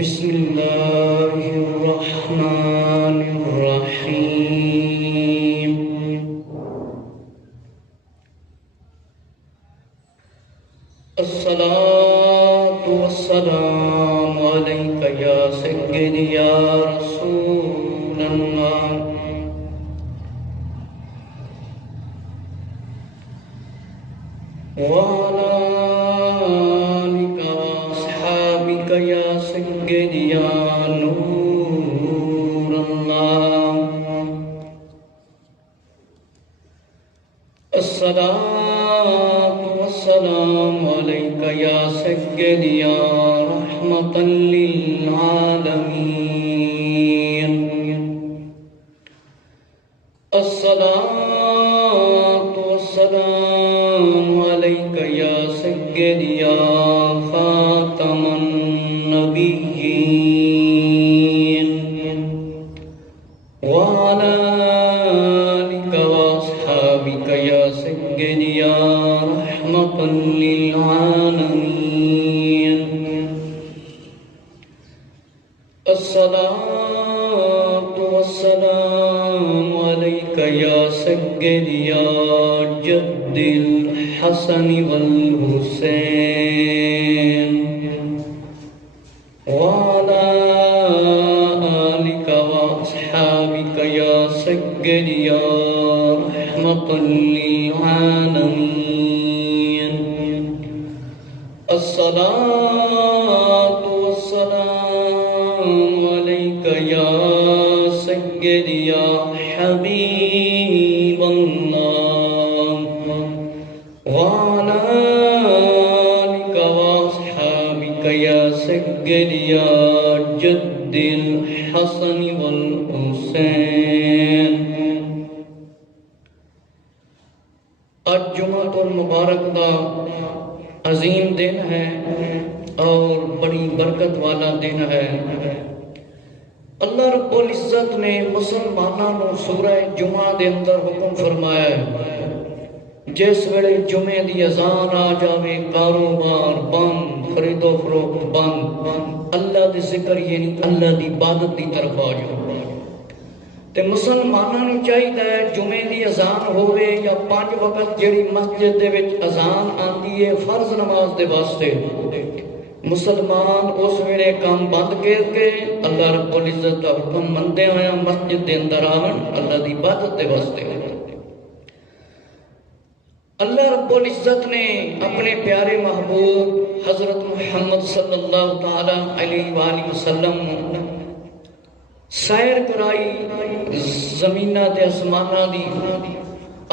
بسم اللہ الرحمن الرحیم الصلاة والسلام علیک یا سیدی یا رسول اللہ وعلى آلك وأصحابك يا سيدي يا نور الله الصلاة والسلام عليك يا سيدي يا رحمة للعالمين الصلاة والسلام عليك يا سيدي يا خاتم النبيين وعلى آلك وأصحابك يا سيدي يا رحمة للعالمين الصلاة والسلام عليك يا سيدي يا جد الحسن والحسين وعلى آلك وأصحابك يا سيدي يا رحمة للعالمين الصلاة والسلام عليك يا سيدي يا حبيب الله وعلى آلك وأصحابك يا سيدي يا جد الحسن والحسين آج جمعہ المبارک دا عظیم دن ہے اور بڑی برکت والا دن ہے۔ اللہ رب العزت نے مسلمانوں کو سورہ جمعہ دے اندر حکم فرمایا ہے جس ویلے جمعے دی اذان آ جاوے کاروبار بند، خرید و فروخت بند، اللہ دے ذکر یعنی اللہ دی عبادت دی طرف آ جاؤ۔ تے مسلمانوں نے چاہیے جمعے دی اذان ہوئے یا 5 وقت جڑی مسجد دے وچ اذان آندی ہے فرض نماز دے واسطے، مسلمان اس ویلے کام بند کر کے اللہ رب العزت کا حکم مندے ہویا مسجد دے اندر آون اللہ دی عبادت دے واسطے۔ اللہ رب العزت نے اپنے پیارے محبوب حضرت محمد صلی اللہ تعالی علیہ وآلہ وسلم سیر کرائی زمینہ تے آسمانہ دی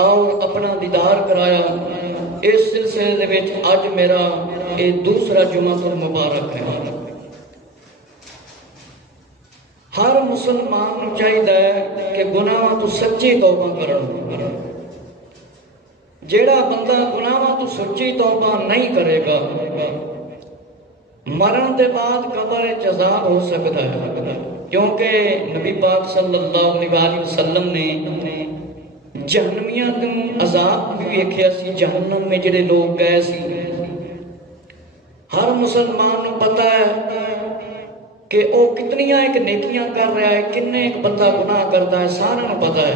اور اپنا دیدار کرایا۔ اس سلسلے دے وچ اج میرا یہ دوسرا جمعہ مبارک ہے۔ ہر مسلمان کو چاہیے کہ گناہاں تو سچی توبہ کرن۔ جیڑا بندہ گناہاں تو سچی توبہ نہیں کرے گا مرن دے بعد قبر عذاب ہو سکتا ہے، کیونکہ نبی پاک صلی اللہ علیہ وسلم نے جہنمیاں کو عذاب بھی ویکھیا سی، جہنم میں جڑے لوگ گئے سی۔ ہر مسلمان کو پتہ ہے کہ وہ کتنیاں ایک نیکیاں کر رہا ہے، کتنے ایک بندہ گناہ کرتا ہے، سارا کو پتہ ہے۔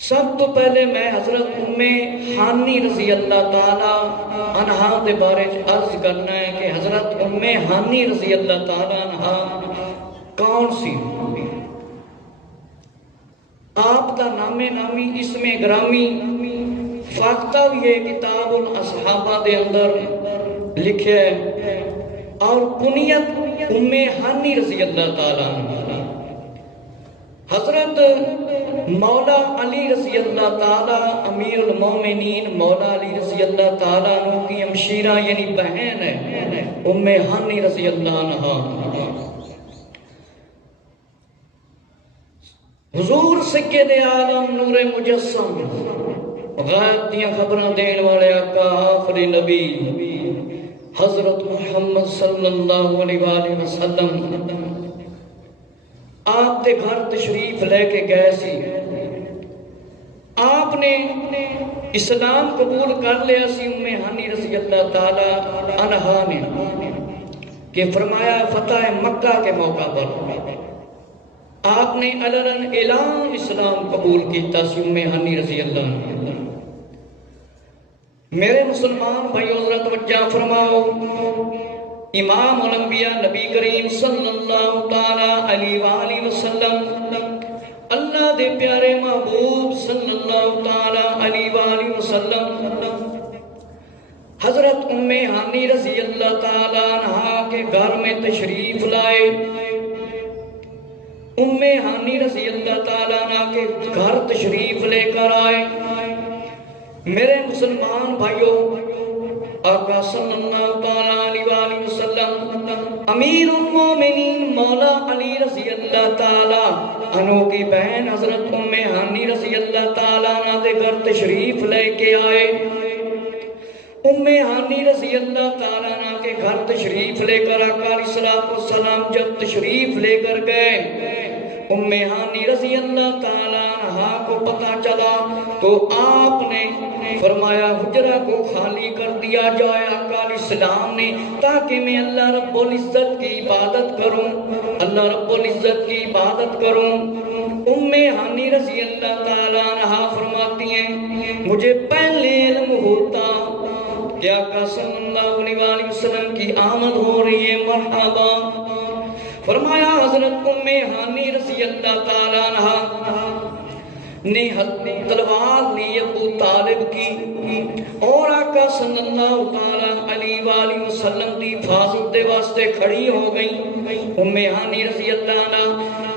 سب تو پہلے میں حضرت ام ہانی رضی اللہ تعالی عنہا دے بارے عرض کرنا ہے کہ حضرت ام ہانی رضی اللہ تعالی عنہا کون سی؟ آپ کا نام نامی اسم گرامی فاختہ یہ کتاب الاصحابہ دے اندر لکھے ہے اور کنیت ام ہانی رضی اللہ تعالی عنہ۔ حضرت مولا علی رضی اللہ تعالی امیر المومنین مولا علی رضی اللہ تعالی عنہ کی ہمشیرہ یعنی بہن ہے ام ہانی رضی اللہ عنہ۔ حضور سید عالم نور مجسم غیب دیاں خبریں دین والے آقا آخری نبی حضرت محمد صلی اللہ علیہ وآلہ وسلم آپ دے گھر تشریف لے کے گئے سی۔ آپ نے اسلام قبول کر لیا سی ام ہانی رضی اللہ تعالی عنہا نے۔ کہ فرمایا فتح مکہ کے موقع پر آپ نے علن اعلان اسلام قبول کیتا سی ام ہانی رضی اللہ عنہ۔ میرے مسلمان بھائیو ذرا توجہ فرماؤ، امام الانبیاء نبی کریم صلی اللہ تعالی علیہ وآلہ وسلم، اللہ دے پیارے محبوب صلی اللہ تعالی علیہ وآلہ وسلم حضرت ام ہانی رضی اللہ تعالی عنہا کے گھر میں تشریف لائے۔ ام ہانی رضی اللہ تعالی عنہ کے گھر تشریف لے کر آئے۔ میرے مسلمان بھائیوں، آقا صلی اللہ تعالی علیہ وآلہ وسلم امیر المومنین مولا علی رضی اللہ تعالی عنہ کی بہن حضرت ام ہانی رضی اللہ تعالی عنہ دے گھر تشریف لے کے آئے۔ ام ہانی رضی اللہ تعالی عنہ کے گھر تشریف لے کر آقا علیہ السلام جب تشریف لے کر گئے، ام ہانی رضی اللہ تعالی عنہ کو پتہ چلا تو آپ نے فرمایا حجرہ کو خالی کر دیا جائے آقا علیہ السلام نے، تاکہ میں اللہ رب العزت کی عبادت کروں، اللہ رب العزت کی عبادت کروں۔ ام ہانی رضی اللہ تعالی عنہ فرماتی ہیں مجھے پہلے علم ہوتا کہ آقا صلی اللہ علیہ وسلم کی آمد ہو رہی ہے، مرحبا۔ فرمایا حضرت ام ہانی رضی اللہ تعالی عنہ نے تلوار لی ابو طالب کی اور آقا صلی اللہ تعالی علیہ وآلہ وسلم دی حفاظت دے واسطے کھڑی ہو گئی۔ ام ہانی رضی اللہ عنہ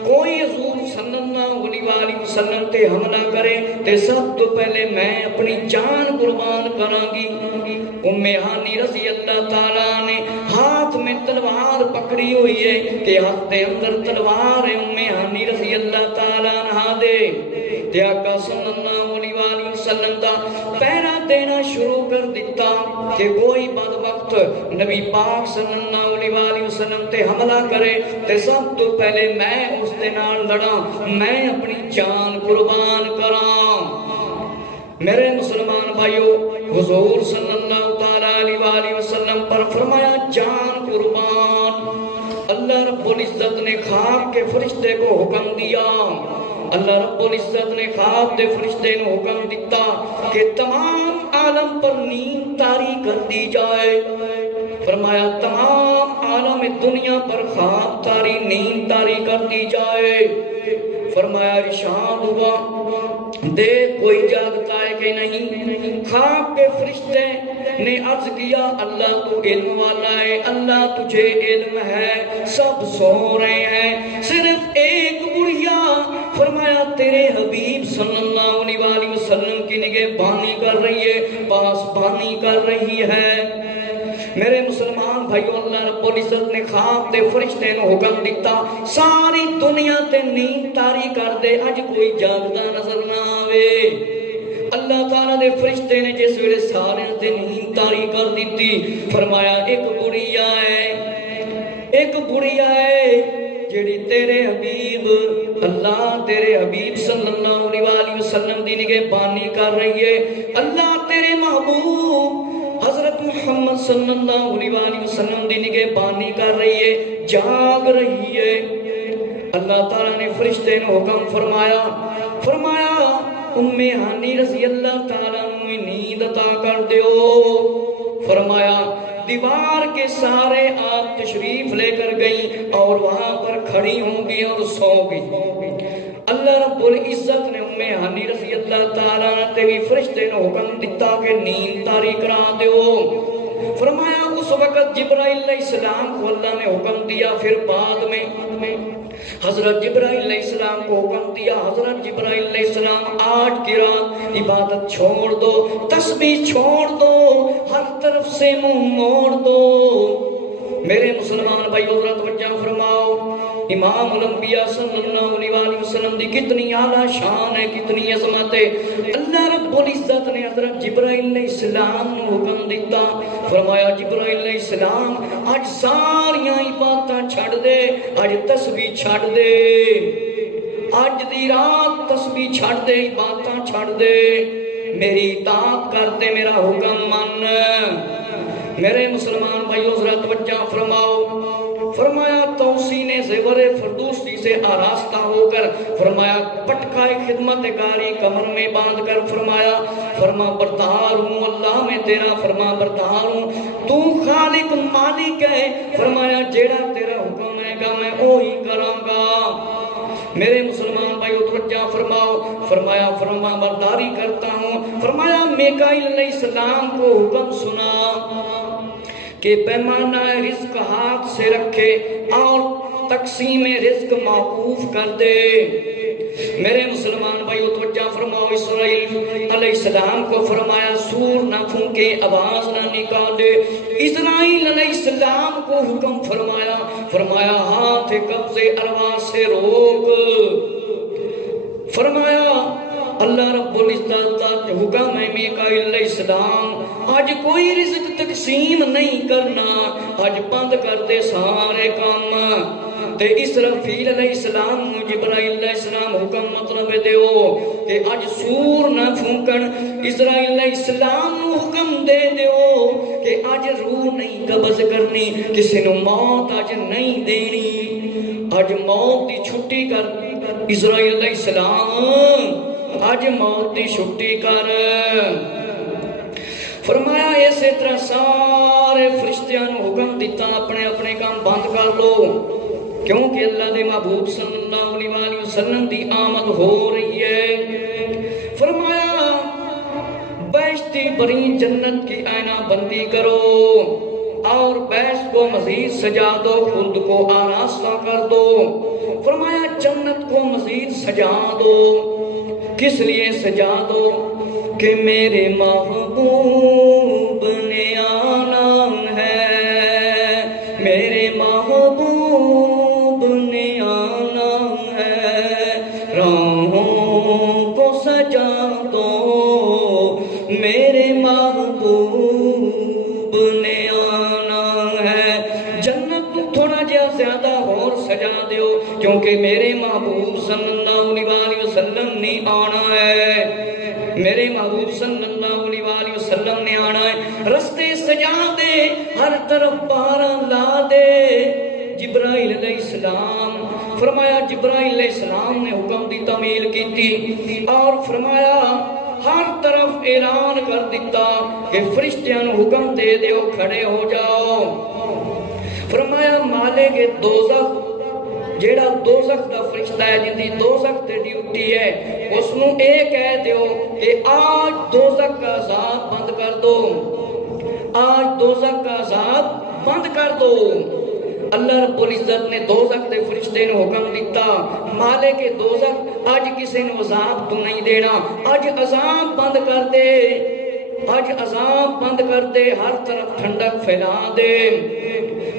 کوئی حضور صلی اللہ علیہ وآلہ وسلم تے حملہ کرے تے سب تو پہلے میں اپنی جان قربان کراں گی۔ ام ہانی رضی اللہ تعالی نے ہاتھ میں تلوار پکڑی ہوئی ہے کہ ہاتھ دے اندر تلوار ہے ام ہانی رضی اللہ تعالی عنہ دے، تے آقا صلی اللہ علیہ وآلہ وسلم دا پہرا دینا شروع کر دیتا کہ کوئی بدبخت نبی پاک صلی اللہ علیہ وآلہ وسلم تے حملہ کرے تے سب تو پہلے میں اس دے نال لڑاں، میں اپنی جان قربان کراں۔ میرے مسلمان بھائیو، حضور صلی اللہ تعالی علیہ وآلہ وسلم پر فرمایا جان قربان۔ اللہ رب العزت نے خواب کے فرشتے کو حکم دیا، اللہ رب العزت نے خواب دے فرشتے نے حکم دیتا کہ تمام عالم پر نیند طاری کر دی جائے۔ فرمایا تمام عالم دنیا پر خواب طاری نیند طاری کر دی جائے۔ فرمایا ارشاد ہوا دیکھ کوئی جاگتا ہے کہ نہیں؟ خواب کے فرشتے نے عرض کیا اللہ تو علم والا ہے، اللہ تجھے علم ہے، سب سو رہے ہیں، صرف ایک بڑھیا فرمایا تیرے حبیب صلی اللہ علیہ وآلہ وسلم کی نگہبانی کر رہی ہے، پاسبانی کر رہی ہے۔ میرے مسلمان بھائیو، اللہ رب العزت نے خواب دے فرشتے نے حکم دیتا ساری دنیا تے نیند طاری کر دے، اج کوئی جاگدا نظر نہ آوے۔ اللہ تعالیٰ دے فرشتے نے جس ویلے سارے تے نیند طاری کر دیتی، فرمایا ایک بڑھیا ہے جیڑی تیرے حبیب اللہ تیرے حبیب صلی اللہ علیہ وآلہ وسلم دی نگہبانی کر رہی ہے، اللہ تیرے محبوب حضرت محمد صلی اللہ علیہ وآلہ وسلم دی نگہبانی کر رہی ہے، جاگ رہی ہے۔ اللہ تعالیٰ نے فرشتے نے حکم فرمایا ام ہانی رضی اللہ تعالیٰ عنہ نیند عطا کر دیو۔ فرمایا دیوار کے سارے آپ تشریف لے کر گئی اور وہاں پر کھڑی ہوں گی اور سو گئی۔ اللہ رب العزت نے ام ہانی رضی اللہ تعالیٰ عنہ تے بھی فرشتے نے حکم دیتا کہ نیند طاری کرا دیو۔ فرمایا اس وقت جبرائیل علیہ السلام کو اللہ نے حکم دیا، پھر بعد میں حضرت جبرائیل علیہ السلام کو حکم دیا حضرت جبرائیل علیہ السلام آج کی رات عبادت چھوڑ دو، تسبیح چھوڑ دو، ہر طرف سے منہ موڑ دو۔ میرے مسلمان بھائی حضرت توجہ فرماؤ، امام الانبیاء صلی اللہ علیہ وآلہ وسلم دی کتنی اعلیٰ شان ہے، کتنی عظمت ہے۔ اللہ رب العزت نے حضرت جبرائیل علیہ السلام کو حکم دیتا، فرمایا جبرائیل علیہ السلام آج ساریاں عبادتاں چھڑ دے، آج تسبیح چھڑ دے، آج دی رات تسبیح چھڑ دے، عبادتاں چھڑ دے، میری اطاعت کر دے، میرا حکم من۔ میرے مسلمان بھائیو ذرا توجہ فرماؤ، فرمایا توسی نے زیور فردوسی سے آراستہ ہو کر فرمایا پٹکائے خدمت گاری کمر میں باندھ کر فرما بردار ہوں اللہ میں تیرا فرما بردار ہوں، تو خالق مالک ہے، فرمایا جیڑا تیرا حکم ہے گا میں وہی کراں گا۔ میرے مسلمان بھائیو توجہ فرماؤ، فرمایا فرما برداری کرتا ہوں۔ فرمایا میکائیل علیہ السلام کو حکم سنا کہ پیمانہ رزق ہاتھ سے رکھے اور تقسیم رزق موقوف کر دے۔ میرے مسلمان بھائیو توجہ فرماؤ، اسرائیل علیہ السلام کو فرمایا سور نہ پھونکے، آواز نہ نکالے۔ اسرائیل علیہ السلام کو حکم فرمایا ہاتھ قبضے ارواح سے روک۔ فرمایا اللہ رب العزت کا حکم ہے میکائیل علیہ السلام آج کوئی رزق تقسیم نہیں کرنا، آج بند کر دے سارے کام۔ تے اسرافیل علیہ السلام جبرائیل علیہ السلام حکم مطلب دیو کہ آج سور نہ پھونکن۔ اسرائیل علیہ السلام حکم دے دیو کہ آج روح نہیں قبض کرنی، کسی نو موت آج نہیں دینی، آج موت دی چھٹی کر۔ اسرائیل علیہ السلام آج موت دی چھٹی کر۔ فرمایا اسی طرح سارے فرشتیاں نو حکم دیتا اپنے اپنے کام بند کر لو، کیونکہ اللہ دے محبوب صلی اللہ علیہ وسلم دی آمد ہو رہی ہے۔ فرمایا بیشتی بری جنت کی آئینہ بندی کرو اور بیش کو مزید سجا دو، خود کو آراستہ کر دو۔ فرمایا جنت کو مزید سجا دو، کس لیے سجا دو کہ میرے محبوب نے آنا ہے، میرے محبوب نے آنا ہے، راہوں کو سجا دو میرے محبوب نے آنا ہے۔ جنت تھوڑا جہا زیادہ اور سجا دیو کیونکہ میرے محبوب صلی اللہ علیہ وسلم نے آنا ہے، میرے محبوب صلی اللہ علیہ وسلم نے آنا ہے۔ رستے سجا دے، ہر طرف پارا لا دے۔ جبرائیل علیہ السلام فرمایا جبرائیل علیہ السلام نے حکم دی تعمیل کی تھی اور فرمایا ہر طرف اعلان کر دیتا کہ فرشتیاں حکم دے دیو کھڑے ہو جاؤ۔ فرمایا مالک دوزخ جیڑا دوزخ دا فرشتہ ہے جن دی دوزخ تے ڈیوٹی ہے، اس نو اے کہہ دیو کہ آج دوزخ کا عذاب بند کر دو، آج دوزخ کا عذاب بند کر دو۔ اللہ رب العزت نے دوزخ دے فرشتے نے حکم دیتا مالک دوزخ آج کسی نے عذاب تو نہیں دینا، آج عذاب بند کر دے، آج عذاب بند کر دے، ہر طرف ٹھنڈک پھیلا دے۔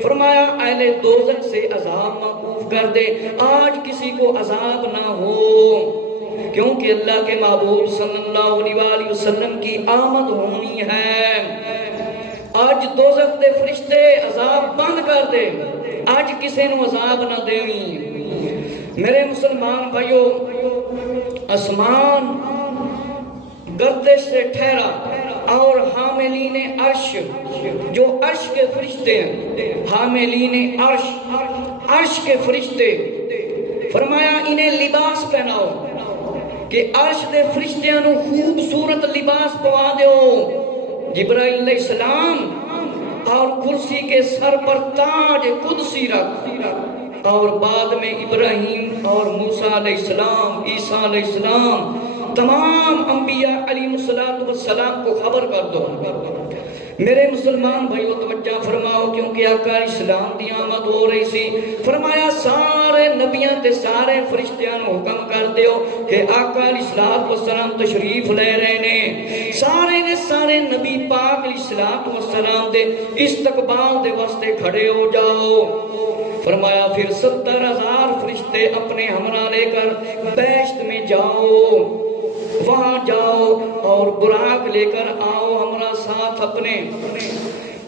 فرمایا اہل دوزخ سے عذاب موقوف کر دے، آج کسی کو عذاب نہ ہو، کیونکہ اللہ کے محبوب صلی اللہ علیہ وسلم کی آمد ہونی ہے۔ آج دوزخ دے فرشتے عذاب بند کر دے، آج کسی نو عذاب نہ دینی۔ میرے مسلمان بھائیو آسمان گردش سے ٹھہرا اور حاملین عرش جو عرش کے فرشتے ہیں، حاملین عرش کے فرشتے، فرمایا انہیں لباس پہناؤ کہ عرش دے فرشتیاں نو خوبصورت لباس پوا دیو۔ جبرائیل علیہ السلام اور کرسی کے سر پر تاج قدسی رکھ، اور بعد میں ابراہیم اور موسیٰ علیہ السلام، عیسیٰ علیہ السلام، تمام انبیاء علیہ السلام کو خبر کر دو۔ میرے مسلمان بھائیو توجہ فرماؤ کیونکہ آقا اسلام دی آمد ہو رہی سی۔ فرمایا سارے نبیاں تے سارے فرشتیاں نو حکم کر دیو کہ آقا اسلام والسلام تشریف لے رہے نے، سارے نے سارے نبی پاک اسلام والسلام دے استقبال دے واسطے کھڑے ہو جاؤ۔ فرمایا پھر 70,000 فرشتے اپنے ہمراہ لے کر بیشت میں جاؤ، وہاں جاؤ اور براق لے کر آؤ ہمارا ساتھ اپنے۔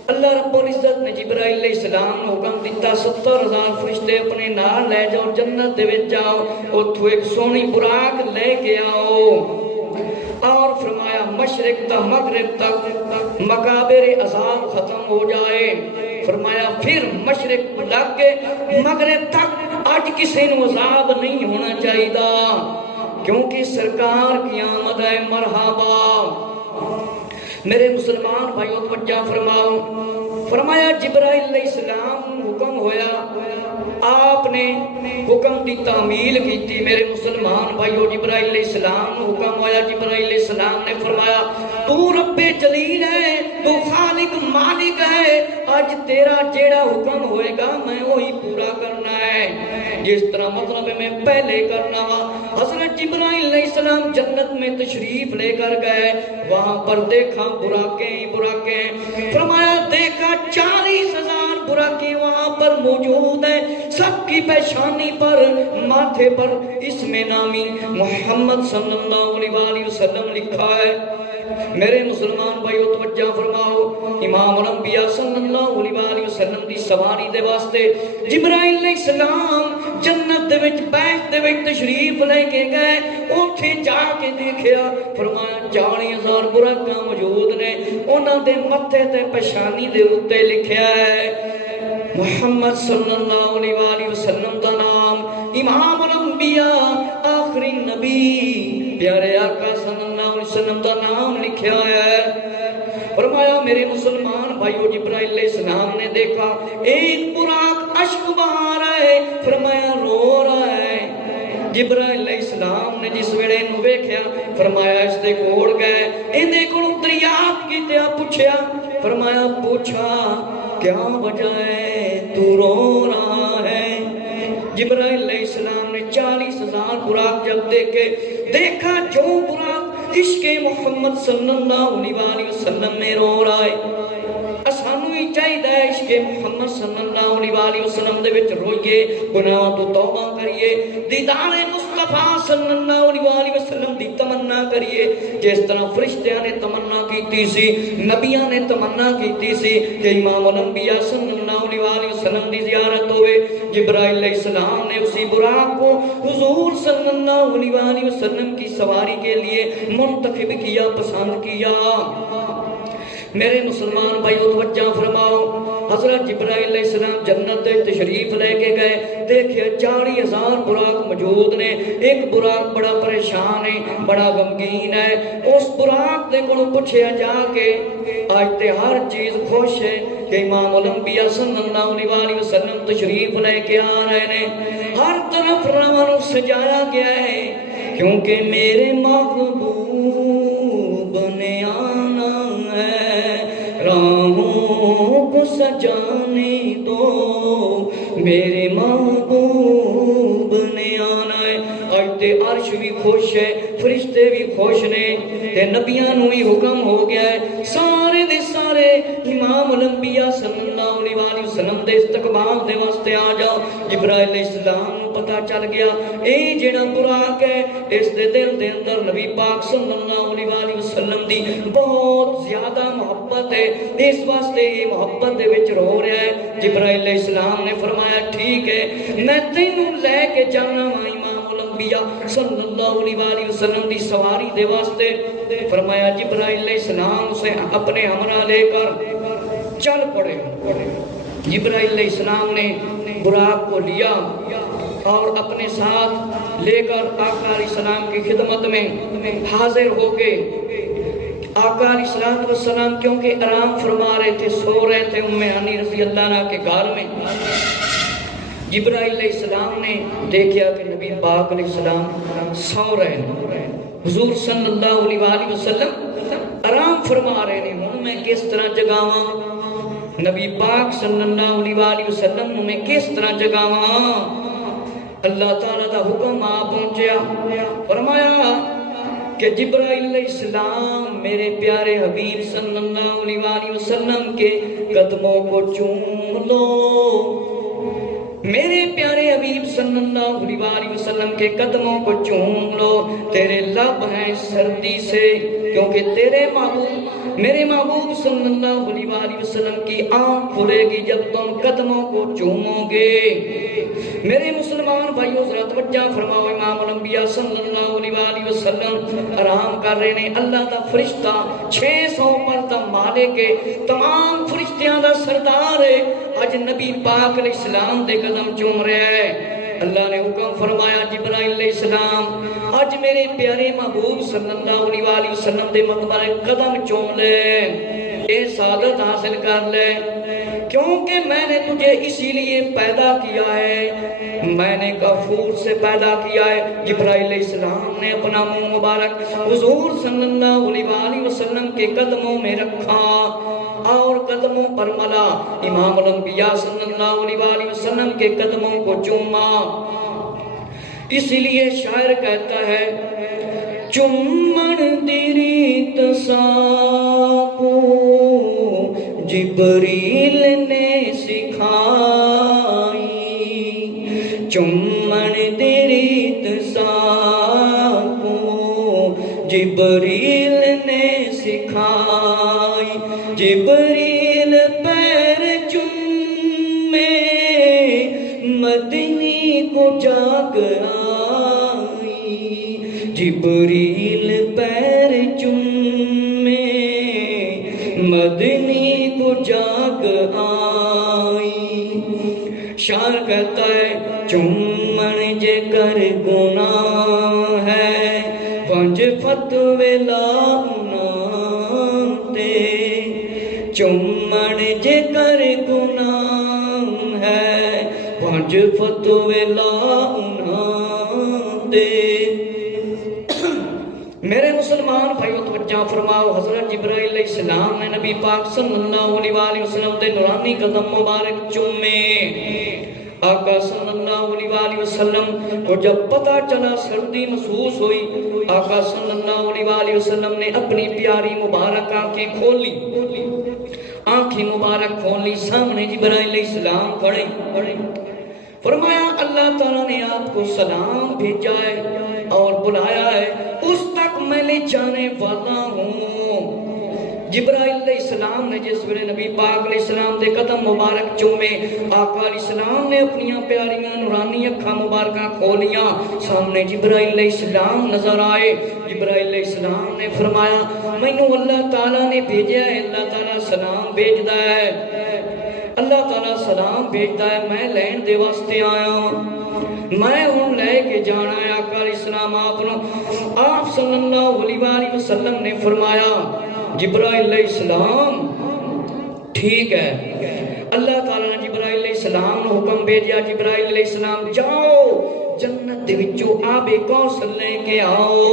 اللہ رب العزت نے جبرائیل علیہ السلام نے حکم دیتا 70,000 فرشتے اپنے نال لے جاؤ، جنت دے وچ جاؤ، اتھوں ایک سونی براق لے کے آؤ، اور فرمایا مشرق تا مغرب تک مقابر عذاب ختم ہو جائے۔ فرمایا پھر مشرق لگ کے مغرب تک اج کسی نو عذاب نہیں ہونا چاہیے کیونکہ سرکار کی آمد ہے مرحبا۔ میرے مسلمان بھائیو توجہ فرماؤ، فرمایا جبرائیل علیہ السلام حکم ہویا، آپ نے حکم دی تعمیل کی تھی۔ میرے مسلمان بھائیو جبرائیل علیہ السلام حکم ہویا، جبرائیل علیہ السلام نے فرمایا تو رب جلیل ہے، تو خالق مالک ہے، آج تیرا جیڑا حکم ہوئے گا میں وہی پورا کرنا ہے، جس طرح مطلب میں پہلے کرنا وا۔ حضرت جبرائیل علیہ السلام جنت میں تشریف لے کر گئے، وہاں پر دیکھا براقیں براقیں، فرمایا دیکھا 40,000 براقیں وہاں پر موجود ہیں، سب کی پیشانی پر ماتھے پر اسم نامی محمد صلی اللہ علیہ وسلم لکھا ہے۔ میرے مسلمان بھائیو توجہ فرماؤ، امام الانبیاء صلی اللہ علیہ وسلم دی سواری دے واسطے جبرائیل علیہ السلام جنت دے وچ بیت دے وچ تشریف لے کے گئے، اوتھے جا کے دیکھیا، فرمایا 40,000 براقاں موجود نے، انہاں دے متھے تے پیشانی دے اوتے لکھیا ہے محمد صلی اللہ علیہ وسلم دا نام، امام الانبیاء آخری نبی پیارے آقا صلی اللہ علیہ وسلم دا نام لکھیا ہے۔ فرمایا میرے مسلمان بھائیو جبرائیل علیہ السلام نے دیکھا ایک براق اشک بہا رہا ہے، فرمایا رو رہا ہے۔ جبرائیل علیہ السلام نے جس ویلے نو ویکھیا فرمایا اس دے کول گئے، ایندے کولوں دریافت کیتے پوچھیا، فرمایا پوچھا کیا وجہ ہے تو رو رہا ہے؟ جبرائیل علیہ السلام نے 40,000 براق جب دیکھا جو براق عشق محمد صلی اللہ علیہ وسلم میں رو رہا ہے، اسانو ہی چاہیے عشق محمد صلی اللہ علیہ وسلم دے وچ روئیے، گناہ تو توبہ کریے، دیدار مصطفیٰ صلی اللہ علیہ وسلم دی تمنا کریے، جس طرح فرشتیاں نے تمنا کیتی سی، نبیاں نے تمنا کیتی سی کہ امام الانبیاء صلی اللہ علیہ وسلم دی زیارت ہوئے۔ جبرائیل علیہ السلام نے اسی براق کو حضور صلی اللہ علیہ وسلم کی سواری کے لیے منتخب کیا، پسند کیا۔ میرے مسلمان بھائیو توجہ فرماؤ، حضرت جبرائیل علیہ السلام جنت تشریف لے کے گئے، دیکھیں 40,000 براق موجود نے، ایک براق بڑا پریشان ہے، بڑا غمگین ہے، اس براق دے کولوں پوچھیا جا کے آج تے ہر چیز خوش ہے کہ امام الانبیاء صلی اللہ علیہ وسلم تشریف لے کے آ رہے ہیں، ہر طرف رواں سجایا گیا ہے کیونکہ میرے محبوب نے آنا ہے، راہوں کو سجانے دو، میرے محبوب نے آنا ہے۔ آج تے عرش بھی خوش ہے، فرشتے بھی خوش نے، تے نبیاں نو ہی حکم ہو گیا ہے سارے دے سارے امام الانبیاء صلی اللہ علیہ وسلم دے استقبال دے واسطے آ جاؤ۔ جبرائیل علیہ السلام نو پتہ چل گیا اے جڑا براق ہے اس دے دل دے اندر نبی پاک صلی اللہ علیہ وسلم دی بہت زیادہ محبت ہے، اس واسطے یہ محبت دے وچ رو رہا ہے۔ جبرائیل علیہ السلام نے فرمایا ٹھیک ہے میں تینوں لے کے جانا وا امام الانبیاء صلی اللہ علیہ وسلم دی سواری دے واسطے۔ فرمایا جبرائیل علیہ السلام سے اپنے ہمراہ لے کر چل پڑے۔ جبرائیل علیہ السلام نے براق کو لیا اور اپنے ساتھ لے کر آقا علیہ السلام کی خدمت میں حاضر ہو کے آقا علیہ السلام کیونکہ آرام فرما رہے تھے، سو رہے تھے ام ہانی رضی اللہ عنہ کے گھر میں۔ جبرائیل علیہ السلام نے دیکھا کہ نبی پاک علیہ السلام سو رہے ہیں، حضور صلی اللہ علیہ وسلم آرام فرما رہے ہیں، ہوں میں کس طرح جگاواں نبی پاک صلی اللہ علیہ وسلم میں کس طرح جگاواں؟ اللہ تعالیٰ دا حکم آ پہنچیا، فرمایا کہ جبرائیل علیہ السلام میرے پیارے حبیب صلی اللہ علیہ وسلم کے قدموں کو چوم لو، میرے پیارے حبیب صلی اللہ علیہ وسلم کے قدموں کو چوم لو، تیرے لب ہیں سردی سے کیونکہ تیرے محبوب میرے محبوب صلی اللہ علیہ وسلم کی آنکھ کھلے گی جب تم قدموں کو چومو گے۔ میرے مسلمان مسلمان بھائیو ذرا توجہ فرماؤ، امام الانبیاء صلی اللہ علیہ وآلہ وسلم آرام کر رہے ہیں، اللہ دا فرشتہ 600 پر دا مالک ہے، تمام فرشتیاں دا سردار ہے، اج نبی پاک علیہ السلام دے قدم چوم رہا ہے۔ اللہ نے حکم فرمایا جبرائیل علیہ السلام اج میرے پیارے محبوب صلی اللہ علیہ وآلہ وسلم دے مبارک قدم چوم لے، اے سعادت حاصل کر لے، کیونکہ میں نے تجھے اسی لیے پیدا کیا ہے، میں نے غفور سے پیدا کیا ہے۔ جبرائیل علیہ السلام نے اپنا منہ مبارک حضور صلی اللہ علیہ وآلہ وسلم کے قدموں میں رکھا اور قدموں پر ملا، امام الانبیاء صلی اللہ علیہ وآلہ وسلم کے قدموں کو چوما۔ اسی لیے شاعر کہتا ہے چمن دی ریت ساکو جبریل نے سکھائی، چمن دی ریت ساکو جبریل نے سکھائی، جبریل پیر چومے مدنی کو جاگ آئی، جبریل پیر چومے مدنی کو جاگ آئی۔ شاعر کہتا ہے چومن جے کر گناہ ہے پنج فتوے لاؤنا تے، چومن جے کر گناہ ہے پنج فتوے لاؤنا تے۔ میرے مسلمان بھائیو توجہ فرماؤ، حضرت جبرائیل علیہ السلام نے نبی پاک صلی اللہ علیہ وآلہ وسلم دے نورانی قدم مبارک چومے۔ آقا صلی اللہ علیہ وآلہ وسلم کو جب پتہ چلا سردی محسوس ہوئی، آقا صلی اللہ علیہ وآلہ وسلم نے اپنی پیاری مبارک آنکھیں کھولی، آنکھیں مبارک کھولی، سامنے جبرائیل علیہ السلام کھڑے، فرمایا اللہ تعالیٰ نے آپ کو سلام بھیجا ہے اور بلایا ہے، اس تک میں لے جانے والا ہوں۔ جبرائیل علیہ السلام نے جس ویلے نبی پاک علیہ السلام دے قدم مبارک چومے، آقا علیہ السلام نے اپنی پیاریاں نورانی اکھاں مبارکاں کھولیاں، سامنے جبرائیل علیہ السلام نظر آئے۔ جبرائیل علیہ السلام نے فرمایا مینوں اللہ تعالیٰ نے بھیجا ہے، اللہ تعالیٰ سلام بھیجدا ہے، اللہ تعالیٰ سلام بھیجدا ہے، میں لین دے واسطے آیا ہوں، میں ہن لے کے جانا ہے آقا علیہ السلام آپ نو۔ آپ صلی اللہ علیہ وآلہ وسلم نے فرمایا جبرائیل علیہ السلام ٹھیک ہے۔ اللہ تعالیٰ نے جبرائیل علیہ السلام نے حکم بھیجا، جبرائیل علیہ السلام جاؤ جنت دے وچوں آب کوثر لے کے آؤ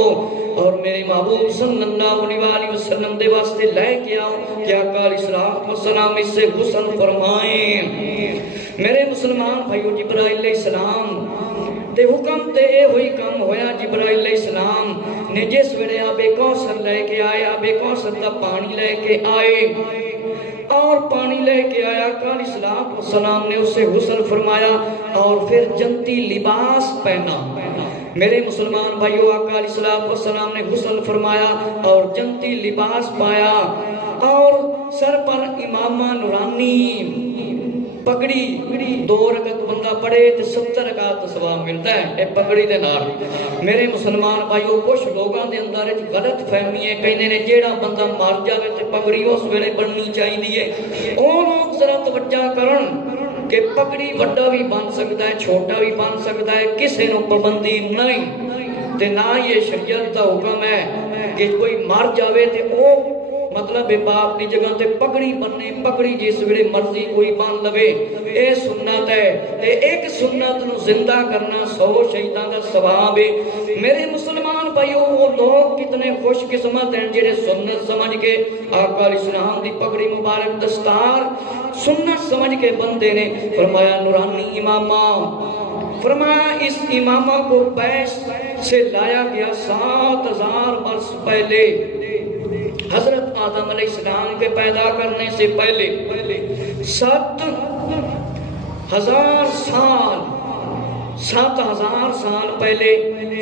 اور میرے محبوب صلی اللہ علیہ وآلہ وسلم دے واسطے لے کے آؤ کہ آقا علیہ السلام اس سے غسل فرمائیں۔ میرے مسلمان بھائیو جبرائیل علیہ السلام دے حکم تے اے ہوئی کام ہویا، جبرائیل علیہ السلام نے جس ویلے آب کوثر لے کے آئے، آب کوثر دا پانی لے کے آئے اور پانی لے کے آیا، آقا علیہ السلام نے اسے غسل فرمایا اور پھر جنتی لباس پہنا۔ میرے مسلمان بھائیو آقا علیہ السلام نے غسل فرمایا اور جنتی لباس پایا اور سر پر امامہ نورانی پگڑی، 2 رکعت بندہ پڑھے تے 70 رکعت ثواب ملتا ہے اے پگڑی دے نال۔ میرے مسلمان بھائیو کچھ لوگاں دے اندر غلط فہمی ہے، کہندے نے جیڑا بندہ مر جاوے تے پگڑی اس ویلے بننی چاہیے۔ او لوگ ذرا توجہ کرن کہ پگڑی بڑا بھی بن سکتا ہے، چھوٹا بھی بن سکتا ہے، کسے نو پابندی نہیں تے نہ یہ شریعت دا حکم ہے کہ کوئی مر جاوے تے او مطلب باپ دی جگہ تے پگڑی بننے، پگڑی جس ویلے مرضی کوئی بن لوے، اے سنت ہے تے ایک سنت نو زندہ کرنا 100 شہیداں دا ثواب ہے۔ میرے مسلمان بھائیو وہ لوگ کتنے خوش قسمت ہیں جڑے سنت سمجھ کے آقا علیہ السلام دی پگڑی مبارک دستار سنت سمجھ کے بندے نے فرمایا نورانی امامہ، فرمایا اس امامہ کو بیس سے لایا گیا 7000 برس پہلے، حضرت آدم علیہ السلام کے پیدا کرنے سے پہلے 7000 7000 سال پہلے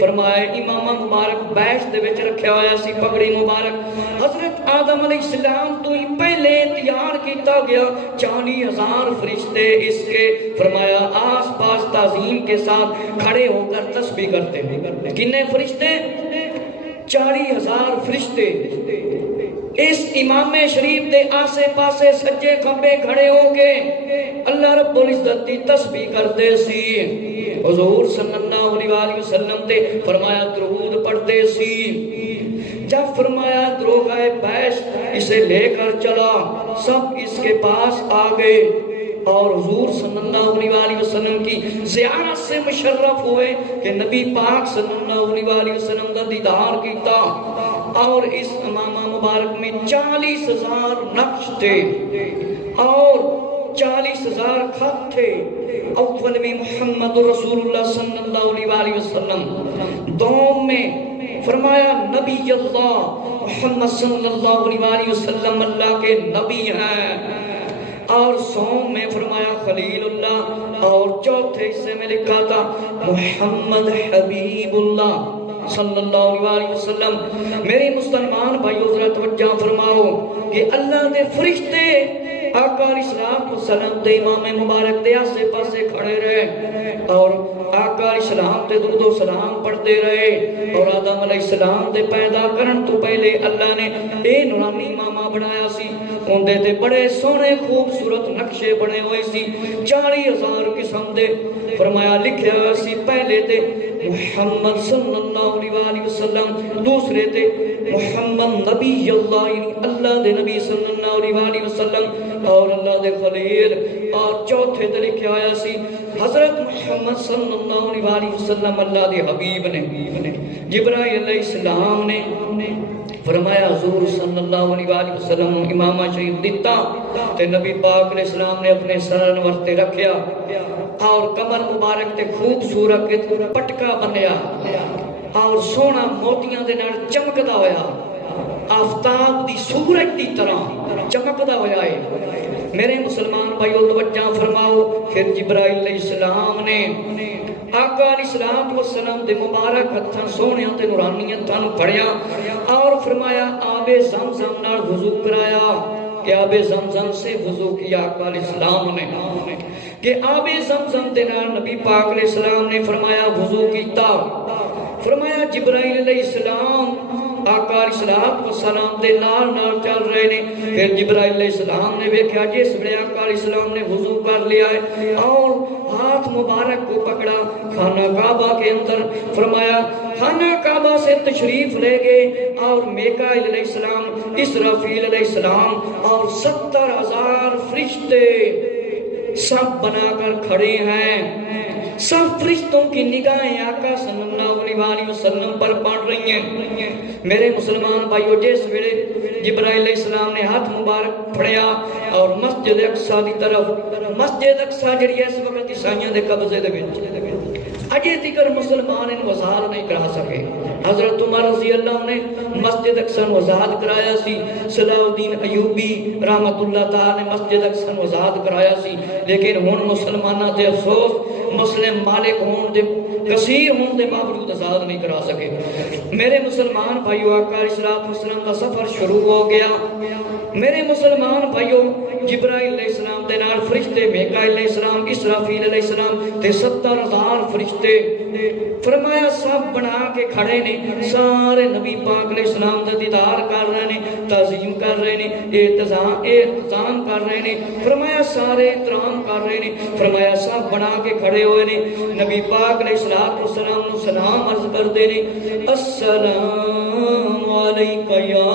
فرمایا امام مبارک بیش دے وچ رکھیا ہویا سی پگڑی مبارک حضرت آدم علیہ السلام تو ہی پہلے تیار کیتا گیا 40,000 فرشتے اس کے فرمایا آس پاس تعظیم کے ساتھ کھڑے ہو کر تسبیح کرتے ہیں. کتنے فرشتے؟ 40,000 فرشتے اس امام شریف دے آسے پاسے سجے کھبے کھڑے ہو کے اللہ رب العزت دی تسبیح کرتے سی. حضور صلی اللہ علیہ وسلم تے فرمایا درود پڑھتے سی. جب فرمایا دروغہ بیش اسے لے کر چلا سب اس کے پاس آ گئے اور حضور صلی اللہ علیہ وسلم کی زیارت سے مشرف ہوئے کہ نبی پاک صلی اللہ علیہ وسلم کا دیدار کیتا اور اس امامہ مبارک میں 40,000 نقش تھے اور 40,000 خط تھے. اول میں محمد رسول اللہ صلی اللہ علیہ وسلم، دوم میں فرمایا نبی اللہ محمد صلی اللہ علیہ وسلم اللہ کے نبی ہیں، اور سوم میں فرمایا خلیل اللہ، اور چوتھے حصے میں لکھا تھا محمد حبیب اللہ صلی اللہ علیہ وسلم. میری مسلمان بھائیو ذرا توجہ فرماؤ کہ اللہ دے فرشتے آقا علیہ السلام دے امام مبارک دے آسے پاسے کھڑے رہے اور آقا علیہ السلام دے درود و سلام پڑھتے رہے. اور آدم علیہ السلام دے پیدا کرن تو پہلے اللہ نے اے نورانی امامہ بنایا سی، اندے تے بڑے سونے خوبصورت نقشے بنے ہوئے سی 40,000 قسم دے. فرمایا لکھیا سی پہلے تے محمد صلی اللہ علیہ وسلم، دوسرے تے محمد نبی اللہ یعنی اللہ دے نبی صلی اللہ علیہ وسلم اور اللہ دے خلیل، اور چوتھے تے لکھیا آیا سی حضرت محمد صلی اللہ علیہ وسلم اللہ دے حبیب نے. جبرائیل علیہ السلام نے فرمایا حضور صلی اللہ علیہ وسلم امامہ شریف دیتا تے نبی پاک علیہ السلام نے اپنے سر انور تے رکھیا اور کمر مبارک تے خوبصورت پٹکا بنیا اور سونا موتیاں دے نال چمکدا ہویا، آفتاب دی سورج دی طرح چمکدا ہویا ہے. میرے مسلمان بھائیو توجہ فرماؤ. پھر جبرائیل علیہ السلام نے آقا علیہ السلام دے مبارک ہتھاں سونیاں تے نورانی ہتھاں نوں پھڑیا اور فرمایا آب زمزم نال وضو کرایا کہ آب زمزم سے وضو کیا آقا علیہ السلام نے کہ آب زمزم دے نال نبی پاک علیہ السلام نے فرمایا وضو کیتا. فرمایا جبرائیل علیہ السلام آقا علیہ السلام دے نال چل رہے نے. پھر جبرائیل علیہ السلام نے دیکھا جس ویلے آقا علیہ السلام نے وضو کر لیا ہے اور ہاتھ مبارک کو پکڑا خانہ کعبہ کے اندر. فرمایا خانہ کعبہ سے تشریف لے گئے اور میکائیل علیہ السلام، اسرافیل علیہ السلام اور 70,000 فرشتے سب بنا کر کھڑے ہیں. سب فرشتوں کی نگاہیں آقا صلی اللہ علیہ وسلم پر پڑ رہی ہیں. میرے مسلمان بھائیو جس ویلے جبرائیل علیہ السلام نے ہاتھ مبارک پھڑیا اور مسجد اقصی دی طرف، مسجد اقصی جڑی اس وقت عیسائیاں دے قبضے دے وچ اجے تک مسلمان ان وزال نہیں کرا سکے. حضرت عمر رضی اللہ نے مسجد اقصی وزاد کرایا سی، صلاح الدین ایوبی رحمت اللہ تعالی نے مسجد اقصی وزاد کرایا سی، لیکن ہن مسلماناں تے افسوس مسلم مالک ہون دے کثیر ہون دے باوجود آزاد نہیں کرا سکے. میرے مسلمان بھائیو آقا علیہ السلام کا سفر شروع ہو گیا. میرے مسلمان بھائیو جبرائیل علیہ السلام دے نال فرشتے میکائیل علیہ السلام، اسرافیل علیہ السلام تے 70,000 فرشتے فرمایا سب بنا کے کھڑے نے. سارے نبی پاک علیہ السلام دا دیدار کر رہے نے، تعظیم کر رہے نے، احترام کر رہے نے. فرمایا سارے احترام کر رہے نے. فرمایا سب بنا کے کھڑے ہوئے نے. نبی پاک علیہ السلام نو سلام عرض کرتے نے، السلام علیکہ یا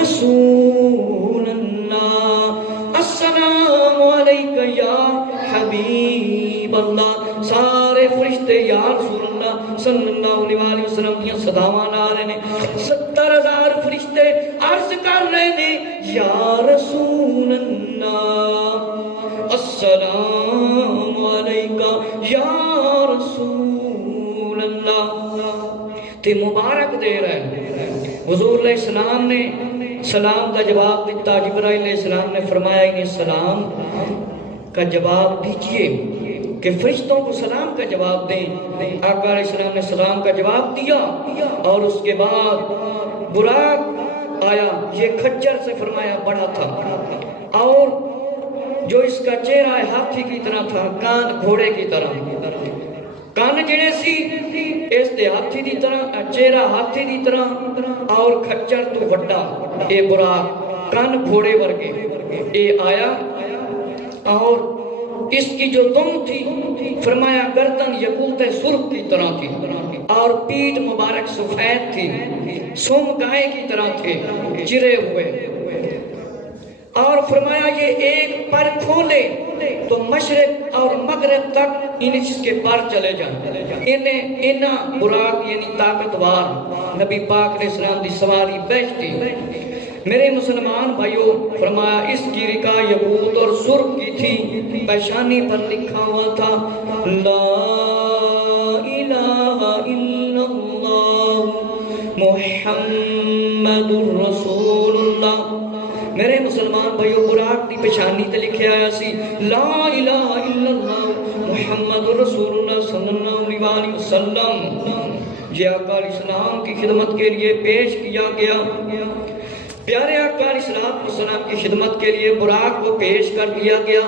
رسول اللہ، السلام علیکہ یا حبیب اللہ. سارے فرشتے یا رسول اللہ صلی اللہ علیہ وسلم کی صداواں لا رہے نے. 70,000 فرشتے عرض کر رہے نے یا رسول اللہ، السلام علیکہ یا رسول اللہ. تے مبارک دے رہے. حضور علیہ السلام نے سلام کا جواب دیتا. جبرائیل علیہ السلام نے فرمایا انہیں سلام کا جواب دیجئے کہ فرشتوں کو سلام کا جواب دیں۔ آقا علیہ السلام نے سلام کا جواب دیا اور اس کے بعد براق آیا، یہ کھچر سے فرمایا بڑا تھا اور جو اس کا چہرہ ہاتھی کی طرح تھا، کان گھوڑے کی طرح، کان جڑے سی اس دے ہاتھی دی طرح، چہرہ ہاتھی دی طرح اور کھچر تو وڈا، اے براق کان گھوڑے ورگے اے آیا اور اس کی جو دم تھی فرمایا گردن یقوت سرخ کی طرح تھی اور پیٹھ مبارک سفید تھی، سم گائے کی طرح تھے چرے ہوئے، اور فرمایا یہ ایک پر کھولے تو مشرق اور مغرب تک اس کے پر چلے جائیں۔ انہاں براق یعنی طاقتوار نبی پاک علیہ السلام دی سواری بیٹھتی۔ میرے مسلمان بھائیوں، فرمایا اس کی رکا یقوت اور سرخ کی تھی، پیشانی پر لکھا ہوا تھا لا الہ الا اللہ محمد رسول اللہ۔ میرے مسلمان بھائیوں، براق دی پیشانی تے لکھے آیا سی لا الہ الا اللہ محمد رسول اللہ صلی اللہ علیہ وسلم۔ یہ آقا علیہ السلام کی خدمت کے لیے پیش کیا گیا۔ پیارے آقا علیہ السلام کی خدمت کے لیے براق کو پیش کر دیا گیا۔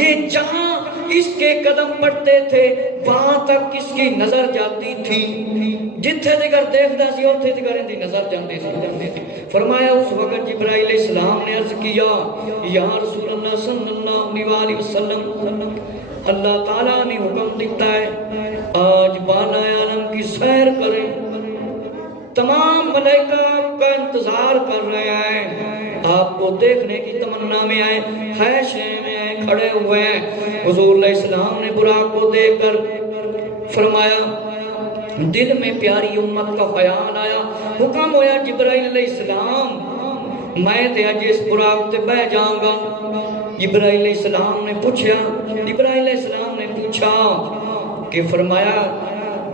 یہ جہاں اس کے قدم پڑتے تھے وہاں تک اس کی نظر جاتی تھی، جتھے دیگر دیکھتا سی اور دیگر ان دی نظر جاندی سی۔ فرمایا اس وقت جبرائیل علیہ السلام نے عرض کیا یا رسول اللہ صلی اللہ علیہ وسلم، اللہ تعالیٰ نے حکم دیتا ہے آج بالا عالم کی سیر کریں، تمام ملائکہ آپ کا انتظار کر رہے ہیں، آپ کو دیکھنے کی تمنا میں آئے، خیشے میں آئے، کھڑے ہوئے ہیں۔ حضور علیہ السلام نے براق کو دیکھ کر فرمایا دل میں پیاری امت کا خیال آیا، حکم ہویا جبرائیل علیہ السلام میں تے اج اس براق تے بہ جاؤں گا۔ جبرائیل علیہ السلام نے پوچھا کہ فرمایا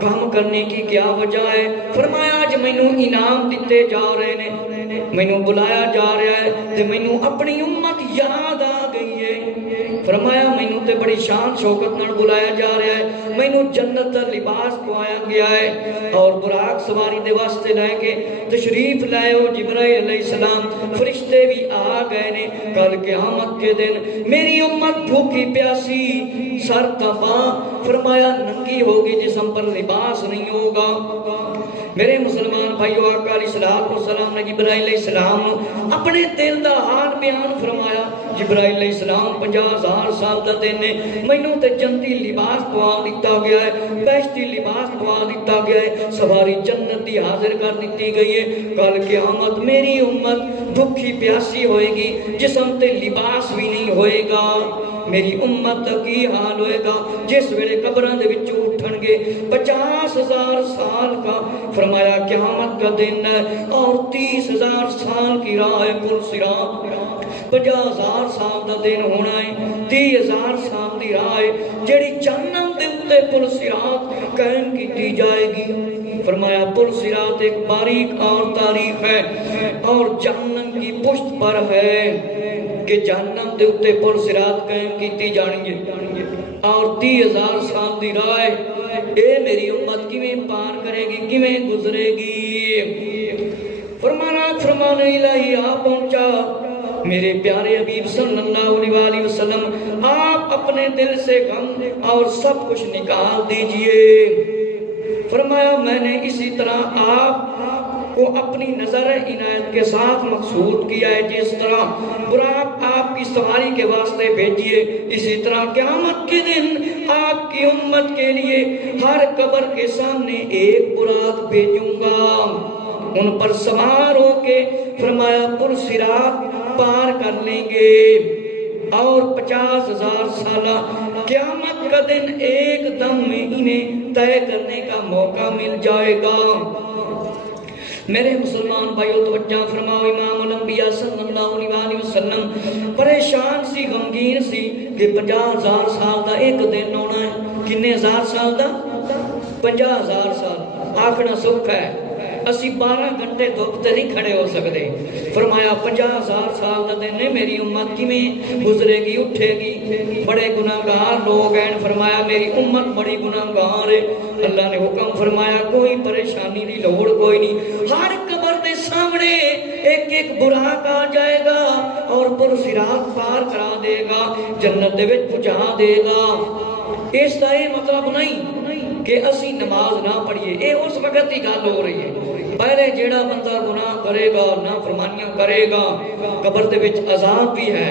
کام کرنے کی کیا وجہ ہے؟ فرمایا آج مینوں انعام دیتے جا رہے نے، مینوں بلایا جا رہا ہے تے مینوں اپنی امت یاد آ گئی ہے۔ فرمایا مینوں تے بڑی شان شوکت نال بلایا جا رہا ہے، مینوں جنت دا لباس پوایا گیا ہے اور براق سواری دے واسطے لے کے تشریف لائے ہو جبرائیل علیہ السلام، فرشتے بھی آ گئے نے۔ کل قیامت کے دن میری امت بھوکی پیاسی سر تپا، فرمایا ننگی ہوگی، جسم پر لباس نہیں ہوگا۔ میرے مسلمان بھائیو، آقا علیہ السلام نے جبرائیل علیہ السلام اپنے دل دا حال بیان فرمایا۔ جبرائیل علیہ السلام 50,000 سال دا دن نے مینوں تے جنتی لباس پوا دیتا گیا ہے، بہشتی لباس پوا دیتا گیا ہے، سواری جنت دی حاضر کر دیتی گئی ہے۔ کل قیامت میری امت بھوکی پیاسی ہوئے گی، جسم تے لباس بھی نہیں ہوئے گا۔ میری امت کی حال ہوئے گا جس ویلے قبراں دے وچ اٹھن گے 50,000 سال کا، فرمایا قیامت کا دن ہے اور 30,000 سال کی راہ ہے پل صراط، 50,000 سال دا دن ہونا ہے، 30,000 سال دی راہ ہے جیڑی جہنم دے اوتے پل صراط قائم کیتی جائے گی۔ فرمایا پل صراط ایک باریک اور تاریخ ہے اور جہنم کی پشت پر ہے کہ جہنم دے اوتے پل صراط قائم کیتی جانی ہے اور 30,000 سال دی راہ اے میری امت کیویں پار کرے گی، کیویں گزرے گی۔ فرمان الہی آ پہنچا، میرے پیارے حبیب صلی اللہ علیہ وسلم آپ اپنے دل سے غم اور سب کچھ نکال دیجئے۔ فرمایا میں نے اسی طرح آپ کو اپنی نظر عنایت کے ساتھ مقصود کیا ہے، جس طرح براق آپ کی سواری کے واسطے بھیجیے، اسی طرح قیامت کے دن آپ کی امت کے لیے ہر قبر کے سامنے ایک براق بھیجوں گا، ان پر سوار ہو کے فرمایا پل صراط پار کر لیں گے اور 50,000 سالہ قیامت کا دن ایک دم میں انہیں طے کرنے کا موقع مل جائے گا۔ میرے مسلمان بھائیو توجہ فرماؤ، امام الانبیاء صلی اللہ علیہ وسلم پریشان سی، غمگین سی کہ 50,000 سال دا ایک دن ہونا ہے۔ کنے ہزار سال دا؟ 50,000 سال۔ آکھنا سکھ ہے، اسی 12 گھنٹے دھوپ تے نہیں کھڑے ہو سکتے. فرمایا 50,000 سال دا دن ہے، میری امت کیویں گزرے گی اٹھے گی؟ بڑے گناہگار لوگ ہیں. فرمایا میری امت بڑی گناہگار ہے. اللہ نے حکم فرمایا کوئی پریشانی نہیں، لوڑ کوئی نہیں. ہر قبر دے سامنے ایک ایک براق آ جائے گا اور پر صراط پار کرا دے گا، جنت دے وچ پہنچا دے گا. اس کا یہ مطلب نہیں کہ اسی نماز نہ پڑھیے، اے اس وقت ہی گل ہو رہی ہے. پہلے جیڑا بندہ گناہ کرے گا، نافرمانیاں کرے گا، قبر دے وچ عذاب بھی ہے.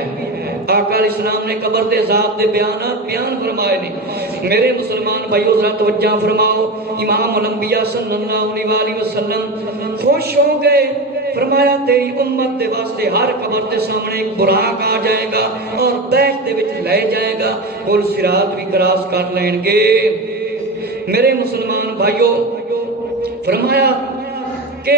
آقا علیہ السلام نے قبر دے عذاب دے بیان فرمائے نے. میرے مسلمان بھائیو ذرا توجہ فرماؤ. امام الانبیاء صلی اللہ علیہ وسلم خوش ہو گئے. فرمایا تیری امت دے واسطے ہر قبر دے سامنے ایک براق آ جائے گا اور بیت دے وچ لے جائے گا، پل صراط بھی کراس کر لیں گے. میرے مسلمان بھائیو فرمایا کہ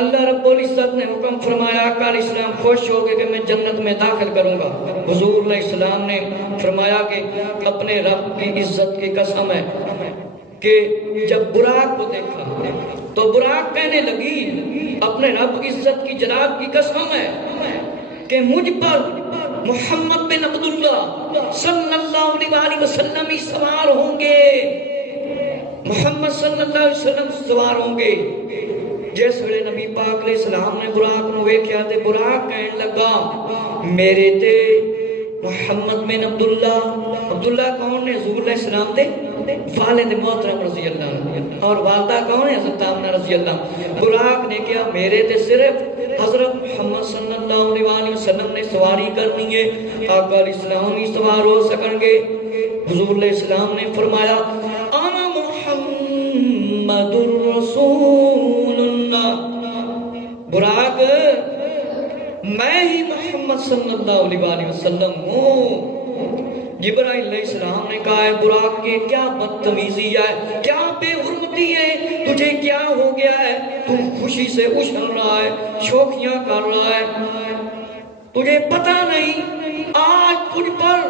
اللہ رب العزت نے حکم فرمایا. آقا علیہ السلام خوش ہو گئے کہ میں جنت میں داخل کروں گا. حضور علیہ السلام نے فرمایا کہ اپنے رب کی عزت کی قسم ہے کہ جب براق کو دیکھا تو براق کہنے لگی اپنے رب عزت کی جلال کی قسم ہے کہ مجھ پر محمد بن عبداللہ صلی اللہ علیہ وسلم ہی سوار ہوں گے، محمد صلی اللہ علیہ وسلم سوار ہوں گے. جس ویلے نبی پاک علیہ السلام نے براق نو ویکھیا تے براق کہن لگا میرے تے محمد بن عبداللہ کون نے؟ حضور علیہ السلام دے والد محترم رضی اللہ عنہ. اور والدہ کون ہے؟ حضرت آمنہ رضی اللہ. براق نے کیا میرے تے صرف حضرت محمد صلی اللہ علیہ وسلم نے سواری کرنی ہے، آقا علیہ السلام ہی سوار ہو سکن گے. حضور علیہ السلام نے فرمایا انا محمد الرسول اللہ. براق میں ہی محمد صلی اللہ علیہ وسلم ہوں. جبرائیل علیہ السلام نے کہا ہے براق کے کیا بدتمیزی ہے، کیا بے حرمتی ہے، تجھے کیا ہو گیا ہے؟ تو خوشی سے اچھل رہا ہے، شوخیاں کر رہا ہے، تجھے پتہ نہیں آج تجھ پر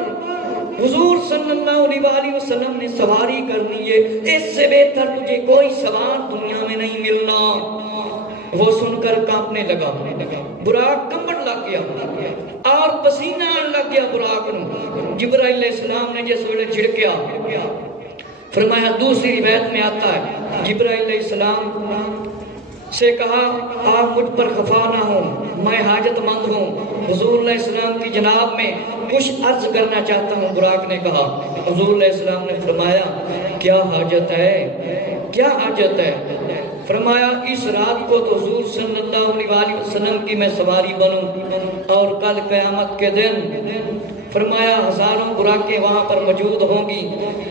حضور صلی اللہ علیہ وسلم نے سواری کرنی ہے، اس سے بہتر تجھے کوئی سوار دنیا میں نہیں ملنا. وہ سن کر کانپنے لگا. براق کمبڑ لگ گیا اور پسینہ آن لگ گیا براق نو. جبرائیل علیہ السلام نے جس ویلے جھڑکیا، فرمایا دوسری روایت میں آتا ہے جبرائیل علیہ السلام سے کہا آپ مجھ پر خفا نہ ہوں، میں حاجت مند ہوں، حضور علیہ السلام کی جناب میں کچھ عرض کرنا چاہتا ہوں. براق نے کہا. حضور علیہ السلام نے فرمایا کیا حاجت ہے، کیا حاجت ہے؟ فرمایا اس رات کو تو حضور صلی اللہ علیہ وسلم کی میں سواری بنوں اور کل قیامت کے دن فرمایا ہزاروں براقیں وہاں پر موجود ہوں گی،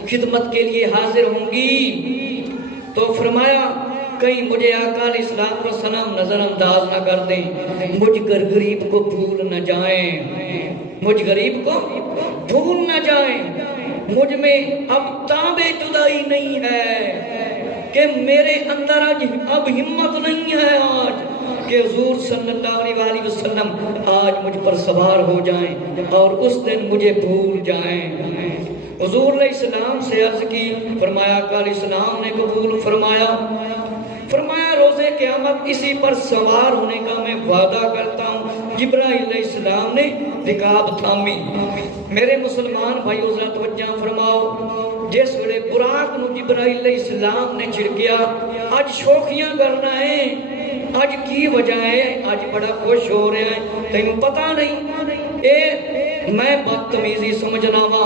خدمت کے لیے حاضر ہوں گی. تو فرمایا کہیں مجھے آقا علیہ السلام نظر انداز نہ کر دیں، مجھ غریب کو بھول نہ جائیں، مجھ غریب کو بھول نہ جائیں. مجھ میں اب تاب جدائی نہیں ہے کہ میرے اندر اب ہمت نہیں ہے آج کہ حضور صلی اللہ علیہ وسلم آج مجھ پر سوار ہو جائیں اور اس دن مجھے بھول جائیں. حضور علیہ السلام سے عرض کی. فرمایا آقا علیہ السلام نے قبول فرمایا. فرمایا روزے قیامت اسی پر سوار ہونے کا میں وعدہ کرتا ہوں. جبرائیل علیہ السلام نے رکاب تھامی. میرے مسلمان بھائیو ذرا توجہ فرماؤ. جس ویلے براق نو جبرائیل علیہ السلام نے چھڑکیا اج شوخیاں کرنا ہے، اج کی وجہ ہے، اج بڑا خوش ہو رہا ہے، تینوں پتہ نہیں اے میں بدتمیزی سمجھنا وا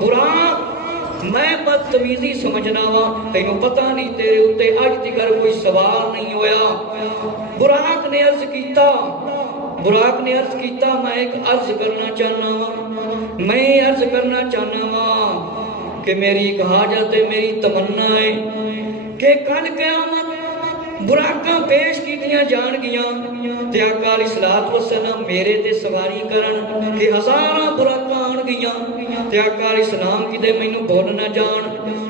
براق، میں بدتمیزی سمجھنا وا، تینوں پتہ نہیں تیرے اتے اج تک کوئی سوال نہیں ہویا. براق نے عرض کیتا، براق نے عرض کیتا میں ایک عرض کرنا چاہنا وا، میں عرض کرنا چاہنا وا کہ میری ایک حاجت ہے، میری تمنا ہے کہ کل قیامت براقاں پیش کیتیاں جان گیاں تے آقا علیہ السلام میرے تے سواری کرن کہ ہزاراں براقاں آن گیاں تے آقا علیہ السلام کی دے مینوں بھول نہ جان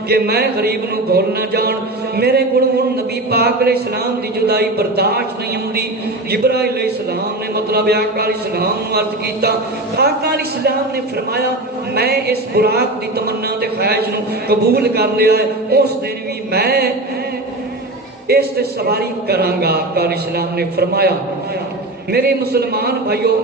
کہ میں غریب نو بھول نہ جان. میرے کولوں نبی پاک علیہ السلام دی جدائی برداشت نہیں ہوندی. جبرائیل علیہ السلام نے مطلب آقا علیہ السلام نو عرض کیتا. آقا علیہ السلام نے فرمایا میں اس براق دی تمنا تے خواہش نو قبول کر لیا ہے. اس دن بھی میں اس سے سواری کرانگا۔ آقا علیہ السلام نے فرمایا میرے مسلمان بھائیوں،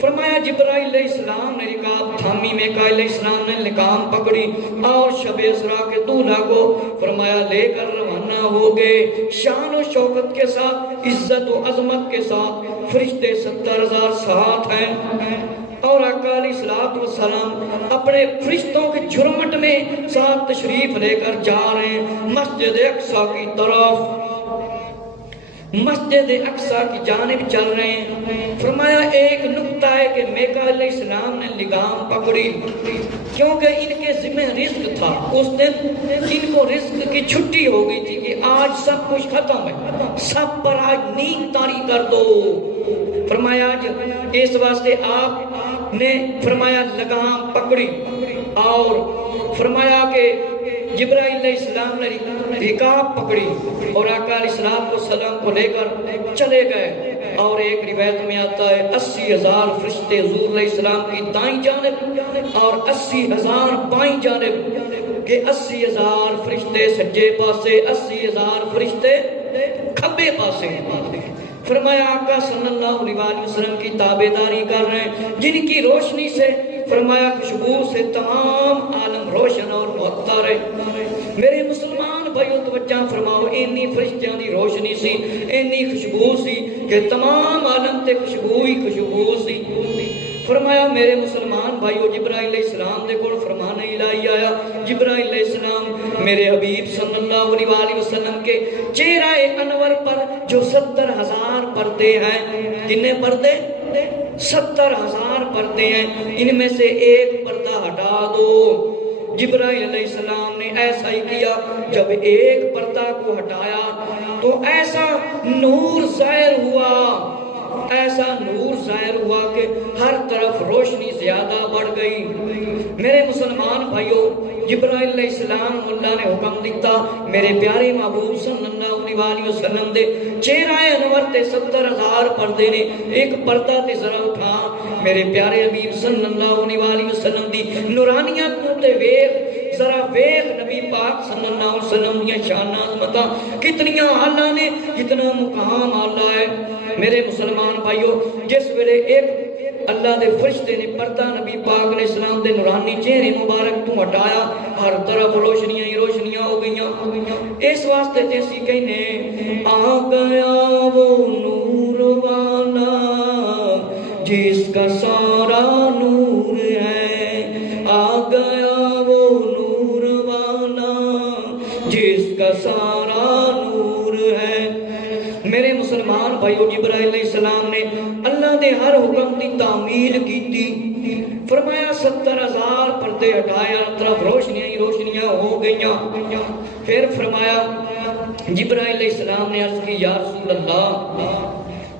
فرمایا جبرائیل علیہ السلام نے رکاب تھامی، میکائیل علیہ السلام نے لگام پکڑی اور شب اسراء کے دولہا کو فرمایا لے کر روانہ ہو گئے، شان و شوکت کے ساتھ، عزت و عظمت کے ساتھ، فرشتے 70,000 ساتھ ہیں، اور آقا علیہ السلام اپنے فرشتوں کے جھرمٹ میں ساتھ تشریف لے کر جا رہے ہیں مسجد اقصی کی طرف، مسجد اقصی کی جانب چل رہے ہیں۔ فرمایا ایک نکتہ ہے کہ میکائیل علیہ السلام نے لگام پکڑی، کیونکہ ان کے ذمہ رزق تھا، اس دن ان کو رزق کی چھٹی ہو گئی تھی کہ آج سب کچھ ختم ہے، سب پر آج نیند طاری کر دو۔ فرمایا اس واسطے آپ نے فرمایا لگام پکڑی، اور فرمایا کہ جبرائیل علیہ السلام نے رکاب پکڑی اور آقا علیہ السلام کو لے کر چلے گئے، اور ایک روایت میں آتا ہے 80,000 فرشتے حضور علیہ السلام کی دائیں جانب اور 80,000 بائیں جانب، کہ 80,000 فرشتے سجے پاسے، 80,000 فرشتے کھبے پاسے۔ فرمایا آقا صلی اللہ علیہ وسلم کی تابعداری کر رہے ہیں، جن کی روشنی سے فرمایا خوشبو سے تمام عالم روشن اور معطر ہے۔ میرے مسلمان بھائیو توجہ فرماؤ، اینی فرشتیاں دی روشنی سی، اینی خوشبو سی کہ تمام عالم تے خوشبو ہی خوشبو سی۔ فرمایا میرے مسلمان بھائیو جبرائیل علیہ السلام دے کول فرمان الہی آیا، جبرائیل علیہ السلام میرے حبیب صلی اللہ علیہ وسلم کے چہرہ انور پر جو 70,000 پردے ہیں، کتنے پردے؟ 70,000 پردے ہیں، ان میں سے ایک پردہ ہٹا دو۔ جبرائیل علیہ السلام نے ایسا ہی کیا، جب ایک پردہ کو ہٹایا تو ایسا نور ظاہر ہوا، ایسا نور ظاہر ہوا کہ ہر طرف روشنی زیادہ بڑھ گئی۔ میرے مسلمان بھائیو جبرائیل علیہ السلام اللہ نے حکم دیتا، میرے پیارے محبوب صلی اللہ علیہ وسلم دے چہرہ انور تے 70,000 پردے نے، ایک پردہ تے ذرا اٹھا، میرے پیارے حبیب صلی اللہ علیہ وسلم دی نورانیت نو تے ویکھ، ذرا ویکھ نبی پاک صلی اللہ علیہ وسلم دی شان عظمتاں کتنیاں اعلیٰ نے، کتنا مقام اعلیٰ ہے۔ میرے مسلمان بھائیو جس ویلے ایک اللہ دے فرشتے نے پردہ نبی پاک علیہ السلام دے نورانی چہرے مبارک تو ہٹایا، ہر طرف روشنیاں ہی روشنیاں ہو گئیاں۔ اس واسطے جیسی کہنے آ گیا وہ نور والا جس کا سارا نور ہے، آ گیا وہ نور والا جس کا سارا نور ہے۔ میرے مسلمان بھائیو جبرائیل علیہ السلام نے اللہ نے ہر حکم دی تعمیل کی تھی، فرمایا 70,000 پردے ہٹائے، ہر طرف روشنیاں ہی روشنیاں ہو گئیاں۔ پھر فرمایا جبرائیل علیہ السلام نے عرض کی یا رسول اللہ،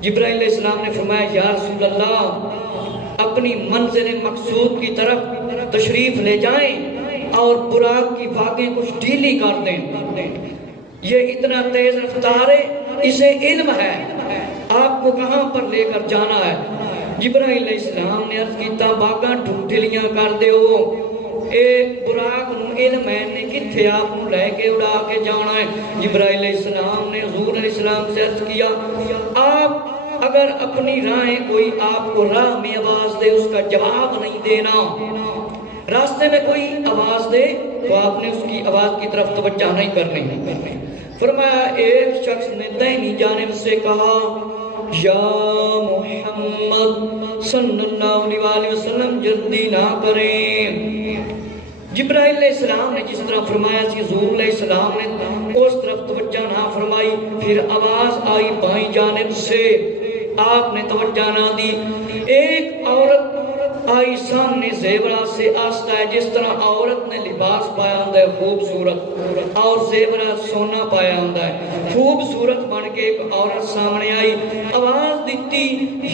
جبرائیل علیہ السلام نے فرمایا یا رسول اللہ اپنی منزل مقصود کی طرف تشریف لے جائیں اور براق کی بھاگیں کچھ ڈھیلی کر دیں، یہ اتنا تیز رفتار ہے، اسے علم ہے آپ کو کہاں پر لے کر جانا ہے۔ جبرائیل علیہ السلام نے عرض کیتا باغاں ڈھیلیاں کر دیو، اے براق نو علم ہے نے کتھے آپ نو لے کے اڑا کے جانا ہے۔ جبرائیل علیہ السلام نے حضور علیہ السلام سے عرض کیا آپ اگر اپنی راہیں کوئی آپ کو راہ میں آواز دے اس کا جواب نہیں دینا، راستے میں کوئی آواز دے تو آپ نے اس کی آواز کی طرف توجہ نہیں کرنی۔ فرمایا ایک شخص نے دائنی جانب سے کہا یا محمد صلی اللہ علیہ وسلم جلدی نہ کریں۔ جبرائیل علیہ السلام نے جس طرح فرمایا سی حضور علیہ السلام نے اس طرف توجہ نہ فرمائی، پھر آواز آئی بائیں جانب سے، آپ نے توجہ نہ دی۔ ایک عورت آئی سامنے زیورات سے آستہ ہے، جس طرح عورت نے لباس پایا ہوتا ہے خوبصورت اور زیورات سونا پایا ہوتا ہے، خوبصورت بن کے ایک عورت سامنے آئی، آواز دیتی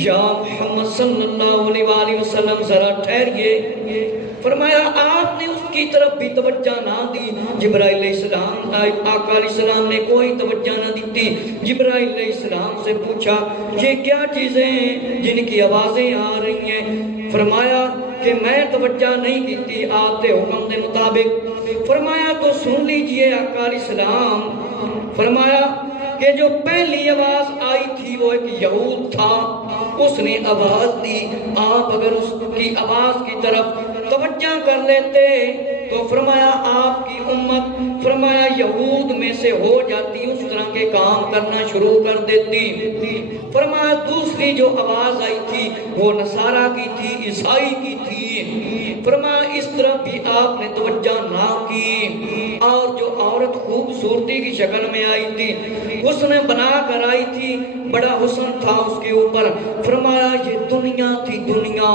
یا محمد صلی اللہ علیہ وسلم ذرا ٹھہریے۔ فرمایا آپ نے اس کی طرف بھی توجہ نہ دی۔ جبرائیل علیہ السلام آقا علیہ السلام نے کوئی توجہ نہ دیتی۔ جبرائیل علیہ السلام سے پوچھا یہ کیا چیزیں ہیں جن کی آوازیں آ رہی ہیں؟ فرمایا کہ میں توجہ نہیں کی تھی آپ کے حکم کے مطابق۔ فرمایا تو سن لیجئے آقا علیہ السلام فرمایا کہ جو پہلی آواز آئی تھی وہ ایک یہود تھا، اس نے آواز دی، آپ اگر اس کی آواز کی طرف توجہ کر لیتے تو فرمایا آپ کی امت فرمایا یہود میں سے ہو جاتی، اس طرح کے کام کرنا شروع کر دیتی۔ فرمایا دوسری جو آواز آئی تھی وہ نصارہ کی تھی، عیسائی کی تھی، فرمایا اس طرح بھی آپ نے توجہ نہ کی۔ اور جو عورت خوبصورتی کی شکل میں آئی تھی، حسن بنا کر آئی تھی، بڑا حسن تھا اس کے اوپر، فرمایا یہ دنیا تھی، دنیا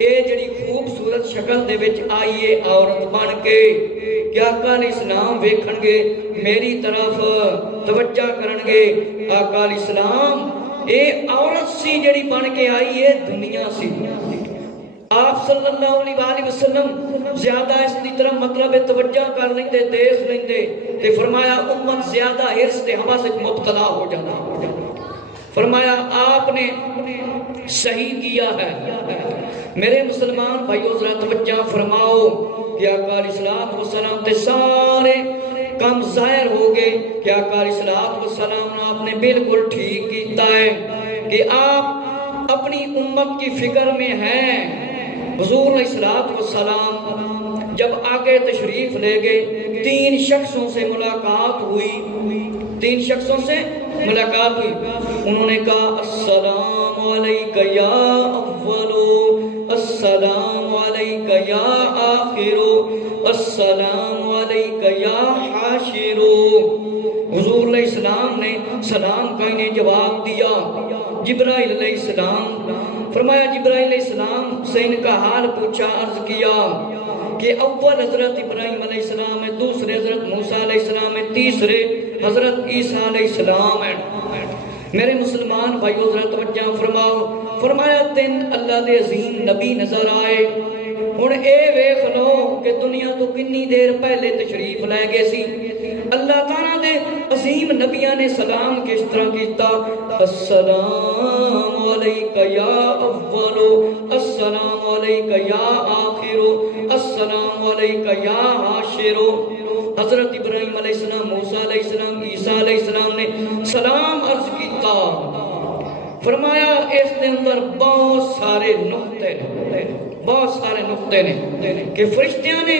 اے جڑی خوبصورت شکل دے وچ آئیے عورت بن کے کیا آقا علیہ السلام ویکھن گے، میری طرف توجہ کرن گے۔ آقا علیہ السلام اے عورت سی جڑی بن کے آئی ہے، دنیا سی۔ آپ صلی اللہ علیہ وآلہ وسلم زیادہ اس کی طرف مطلب توجہ کر لیندے، دیکھ لیندے تے فرمایا امت زیادہ حرص تے ہوا سے مبتلا ہو جانا۔ فرمایا آپ نے صحیح کیا ہے۔ میرے مسلمان بھائیو ذرا توجہ فرماؤ کہ آقا علیہ السلام تے سارے کام ظاہر ہو گئے کہ آقا علیہ السلام آپ نے بالکل ٹھیک کیتا ہے کہ آپ اپنی امت کی فکر میں ہیں۔ حضور علیہ السلام جب آگے تشریف لے گئے، 3 شخصوں سے ملاقات ہوئی، 3 شخصوں سے ملاقات ہوئی، انہوں نے کہا السلام علیکہ یا اولو، السلام علیکہ یا آخرو، السلام علیکہ یا حاشرو۔ حضور علیہ السلام نے سلام کا انہیں جواب دیا۔ جبرائیل علیہ السلام فرمایا جبرائیل علیہ السلام سے ان کا حال پوچھا، عرض کیا کہ اول حضرت ابراہیم علیہ السلام ہے، دوسرے حضرت موسیٰ علیہ السلام ہے، تیسرے حضرت عیسیٰ علیہ السلام ہے۔ میرے مسلمان بھائیو ذرا توجہ فرماؤ، فرمایا 3 اللہ دے عظیم نبی نظر آئے۔ ہن اے ویکھ لو کہ دنیا تو کنی دیر پہلے تشریف لے گئے سی، اللہ تعالیٰ دے عظیم نبیاں نے سلام کس طرح کیتا، السلام علیکہ یا اولو، السلام علیکہ یا آخرو، السلام علیکہ یا حاشرو۔ حضرت ابراہیم علیہ السلام، موسیٰ علیہ السلام، عیسیٰ علیہ السلام نے سلام عرض کیتا۔ فرمایا اس دے اندر بہت سارے نقطے نے کہ فرشتیاں نے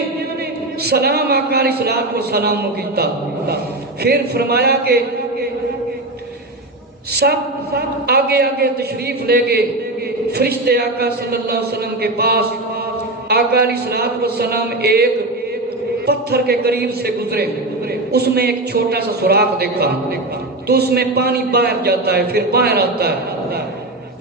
سلام آقا علیہ السلام کو کیتا۔ پھر فرمایا کہ سب آگے تشریف لے گئے، فرشتے آقا صلی اللہ علیہ وسلم کے پاس۔ آقا علیہ السلام ایک پتھر کے قریب سے گزرے، اس میں ایک چھوٹا سا سوراخ دیکھا تو اس میں پانی باہر جاتا ہے پھر باہر آتا ہے۔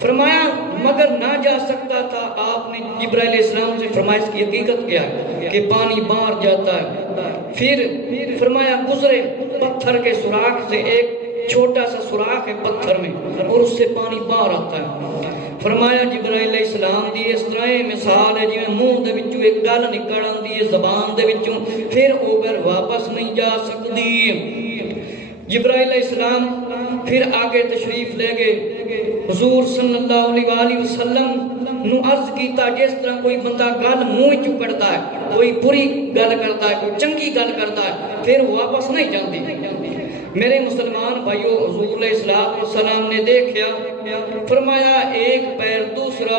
فرمایا مگر نہ جا سکتا تھا، آپ نے جبرائیل علیہ السلام سے فرمایا اس کی حقیقت کیا ہے کہ پانی باہر جاتا ہے۔ پھر فرمایا گزرے پتھر کے سوراخ سے، ایک چھوٹا سا سوراخ ہے پتھر میں اور اس سے پانی باہر آتا ہے۔ فرمایا جبرائیل علیہ السلام دی اس طرح مثال ہے جی منہ دے وچوں ایک گل نکل آندی ہے زبان دے وچوں، پھر وہ گل واپس نہیں جا سکتی۔ جبرائیل علیہ السلام پھر آگے تشریف لے گئے، حضور صلی اللہ علیہ وآلہ وسلم نو عرض کیتا جس طرح کوئی بندہ گل منہ چوں کڑدا ہے، کوئی بری گل کرتا ہے، کوئی چنگی گل کرتا ہے، پھر واپس نہیں جاندی۔ میرے مسلمان بھائیو حضور علیہ السلام نے دیکھیا، فرمایا ایک پیر دوسرا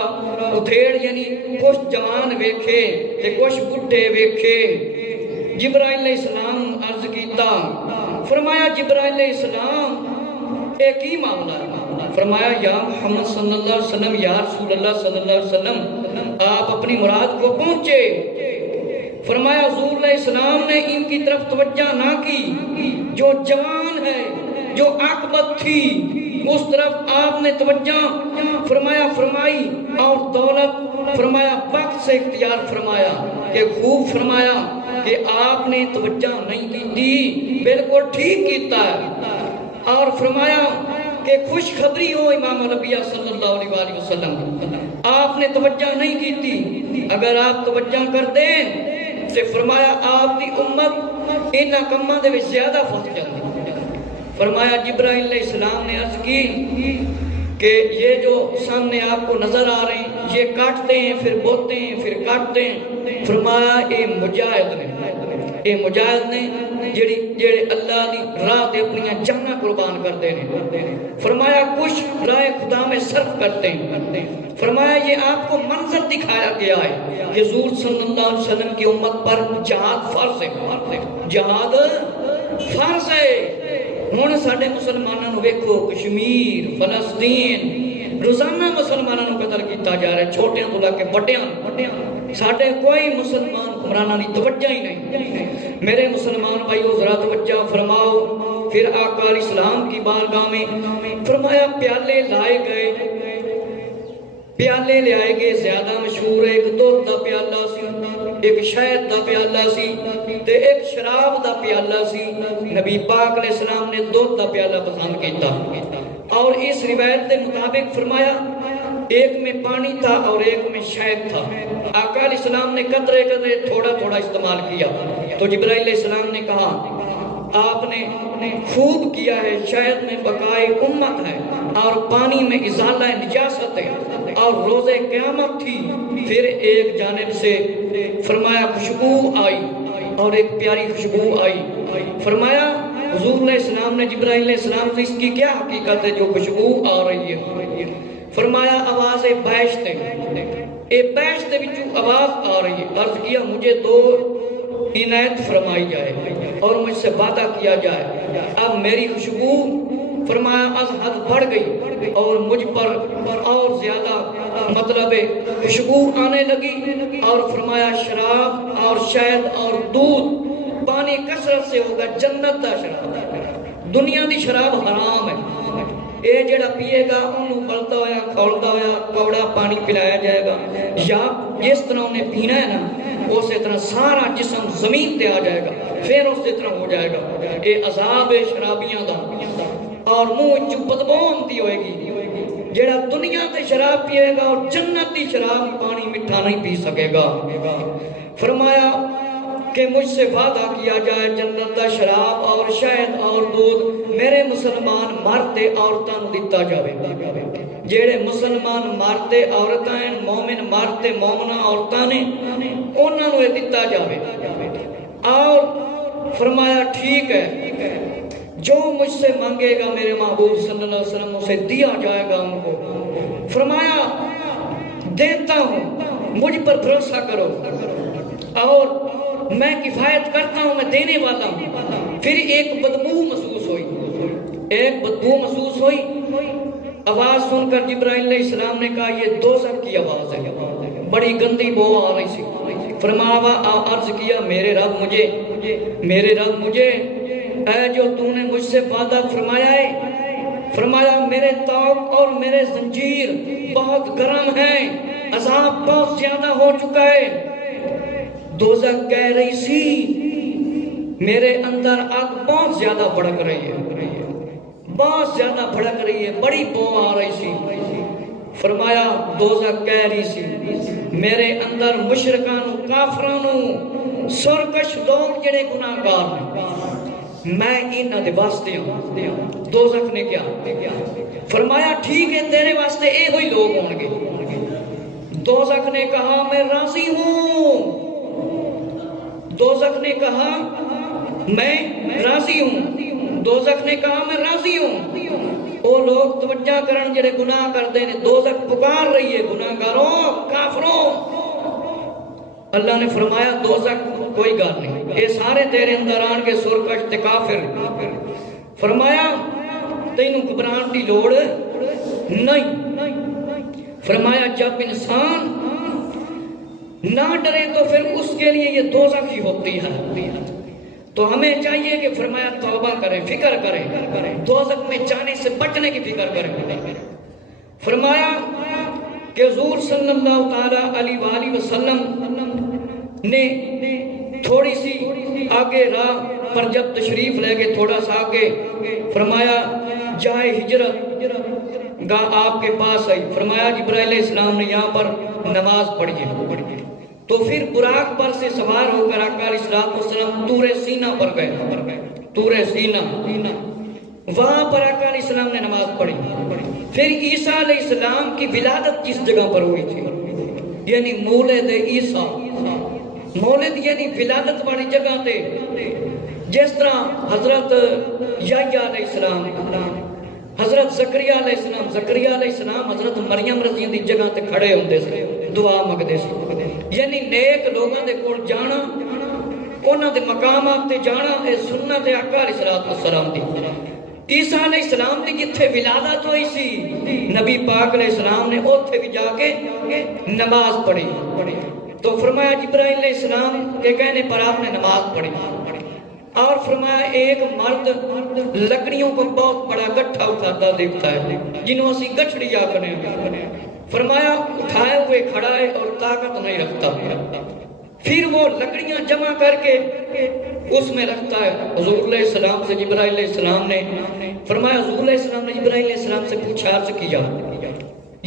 ادھیڑ، یعنی کچھ جوان ویکھے تے کچھ بڈھے ویکھے۔ جبرائیل علیہ السلام عرض کیتا، فرمایا جبرائیل علیہ السلام ایک ہی معاملہ ہے۔ فرمایا یا محمد صلی اللہ علیہ وسلم، یا رسول اللہ صلی اللہ علیہ وسلم، آپ اپنی مراد کو پہنچے۔ فرمایا حضور علیہ السلام نے ان کی طرف توجہ نہ کی، جو جوان ہے جو عاقبت تھی اس طرف آپ نے توجہ فرمائی اور دولت فرمایا وقت سے اختیار فرمایا کہ خوب فرمایا کہ آپ نے توجہ نہیں کی، بالکل ٹھیک کیتا ہے۔ اور فرمایا کہ خوشخبری ہو امام الانبیاء صلی اللہ علیہ وآلہ وسلم، آپ نے توجہ نہیں کی تھی، اگر آپ توجہ کر دیں سے فرمایا آپ کی امت انہاں کماں دے وچ زیادہ پھنس جاتی۔ فرمایا جبرائیل علیہ السلام نے عرض کی کہ یہ جو سامنے آپ کو نظر آ رہے ہیں یہ کاٹتے ہیں پھر بوتے ہیں پھر کاٹتے ہیں، فرمایا یہ مجاہد نے، اے مجاہد نے جڑے اللہ دی راہ تے اپنی جاناں قربان کرتے ہیں. فرمایا کچھ راہ خدا میں صرف کرتے ہیں. فرمایا یہ آپ کو منظر دکھایا گیا ہے کہ حضور صلی اللہ علیہ وسلم کی امت پر جہاد فرض ہے. جہاد فرض ہے. ہن ساڈے مسلماناں نوں ویکھو کشمیر فلسطین روزانہ مسلماناں نوں قتل کیتا جا رہا ہے، چھوٹیاں تو لے کے بڑیاں. ساڈے کوئی مسلمان حکمراناں دی توجہ ہی نہیں. میرے مسلمان بھائیو ذرا توجہ فرماؤ. پھر آقا علیہ السلام کی بارگاہ میں فرمایا پیالے لائے گئے، پیالے لے آئے گئے. زیادہ مشہور ایک دودھ دا پیالہ سی، ایک شہد دا پیالہ سی تے ایک شراب دا پیالہ سی. نبی پاک علیہ السلام نے دودھ دا پیالہ پسند کیتا اور اس روایت کے مطابق فرمایا ایک میں پانی تھا اور ایک میں شہد تھا. آقا علیہ السلام نے قطرے قطرے تھوڑا تھوڑا استعمال کیا تو جبرائیل علیہ السلام نے کہا آپ نے خوب کیا ہے، شہد میں بقائے امت ہے اور پانی میں ازالہ نجاست ہے اور روز قیامت تھی. پھر ایک جانب سے فرمایا خوشبو آئی اور ایک پیاری خوشبو آئی. فرمایا حضور علیہ السلام نے جبرائیل علیہ السلام سے اس کی کیا حقیقت ہے جو خوشبو آ رہی ہے؟ فرمایا آواز بیشت ہے، اے بیشت وچوں آواز آ رہی ہے. عرض کیا مجھے تو عنایت فرمائی جائے اور مجھ سے وعدہ کیا جائے. اب میری خوشبو فرمایا از حد بڑھ گئی اور مجھ پر اور زیادہ مطلب خوشبو آنے لگی. اور فرمایا شراب اور شہد اور دودھ پانی کثرت سے ہوگا جنت دا شراب. دنیا دی شراب حرام ہے. اے جڑا پیے گا انہوں پلتا ہویا کھولتا ہویا کوڑا پانی پلایا جائے گا، یا جس طرح انہیں پینا ہے نا اسی طرح سارا جسم زمین تے آ جائے گا، پھر اسی طرح ہو جائے گا. اے عذاب شرابیاں دا اور منہ چ بدبو آتی ہوئے گی. جڑا دنیا تے شراب پیے گا اور جنت دی شراب پانی میٹھا نہیں پی سکے گا. فرمایا کہ مجھ سے وعدہ کیا جائے جنت دا شراب اور شہد اور دودھ میرے مسلمان مرتے عورتاں نوں دتا جاوے. جڑے مسلمان مرتے عورتاں ہیں، مومن مرتے مومنہ عورتاں نے، انہاں نوں دتا جاوے. اور فرمایا ٹھیک ہے جو مجھ سے مانگے گا میرے محبوب صلی اللہ علیہ وسلم اسے دیا جائے گا ان کو. فرمایا دیتا ہوں، مجھ پر بھروسہ کرو اور میں کفایت کرتا ہوں، میں دینے والا ہوں. پھر ایک بدبو محسوس ہوئی، ایک بدبو محسوس ہوئی. آواز سن کر جبرائیل علیہ السلام نے کہا یہ دوزخ کی آواز ہے، بڑی گندی بو آ رہی سی. فرمایا عرض کیا میرے رب مجھے اے جو تو نے مجھ سے وعدہ فرمایا ہے. فرمایا میرے طوق اور میرے زنجیر بہت گرم ہیں، عذاب بہت زیادہ ہو چکا ہے. دوزخ کہہ رہی سی میرے اندر آگ بہت زیادہ بھڑک رہی ہے، بہت زیادہ بھڑک رہی ہے، بڑی بو آ رہی سی. فرمایا دوزخ کہہ رہی سی میرے اندر مشرکانوں کافرانوں سرکش لوگ جڑے گناہگار ہیں، میں انہاں دے واسطے ہوں. دوزخ نے کیا فرمایا ٹھیک ہے تیرے واسطے اے ہوئی لوگ ہوں گے. دوزخ نے کہا میں راضی ہوں. دوزخ نے کہا میں راضی ہوں. دوزخ نے کہا میں راضی ہوں. وہ لوگ توجہ کرن جڑے گناہ کرتے ہیں. دوزخ پکار رہی ہے گناہگاروں کافروں. اللہ نے فرمایا دوزخ کوئی گل نہیں، یہ سارے تیرے اندر آن کے سرکش تے کافر. فرمایا تینوں گھبران کی لوڑ نہیں. فرمایا جب انسان نہ ڈرے تو پھر اس کے لیے یہ دوزخ ہی ہوتی ہے. تو ہمیں چاہیے کہ فرمایا توبہ کریں، فکر کریں، دوزخ میں جانے سے بچنے کی فکر کریں. فرمایا کہ حضور صلی اللہ تعالی علیہ وآلہ وسلم نے تھوڑی سی آگے راہ پر جب تشریف لے کے تھوڑا سا آگے فرمایا جائے ہجرت گاہ آپ کے پاس آئی. فرمایا جبرائیل علیہ السلام نے یہاں پر نماز پڑھی. تو پھر براق پر سے سوار ہو کر آقا علیہ السلام طور سینہ پر گئے. طور سینہ وہاں پر آقا علیہ السلام نے نماز پڑھی. پھر عیسیٰ علیہ السلام کی ولادت جس جگہ پر ہوئی تھی یعنی مولد عیسیٰ مولد یعنی ولادت والی جگہ تے جس طرح حضرت یحییٰ علیہ السلام، حضرت زکریا علیہ السلام، زکریا علیہ السلام حضرت مریم رضی دی جگہ تے کھڑے ہوندے سے دعا منگدے سے، یعنی نیک لوگاں دے کول جانا، انہاں دے مقامات تے جانا، اے سنت آقا علیہ السلام دی۔ عیسیٰ علیہ السلام دی جتھے ولادت ہوئی سی، نبی پاک علیہ السلام نے اوتھے بھی جا کے نماز پڑھی، تو فرمایا جبرائیل علیہ السلام کے کہنے پر آپ نے نماز پڑھی، اور فرمایا ایک مرد لکڑیوں کو بہت بڑا گٹھا اٹھاتا دیکھتا ہے جنہوں اسی گٹھڑی آکھنے ہیں، فرمایا اٹھائے ہوئے کھڑا ہے اور طاقت نہیں رکھتا، پھر وہ لکڑیاں جمع کر کے اس میں رکھتا ہے۔ حضور علیہ السلام سے جبرائیل علیہ السلام نے فرمایا، حضور علیہ السلام نے جبرائیل علیہ السلام سے پوچھا، عرض کیا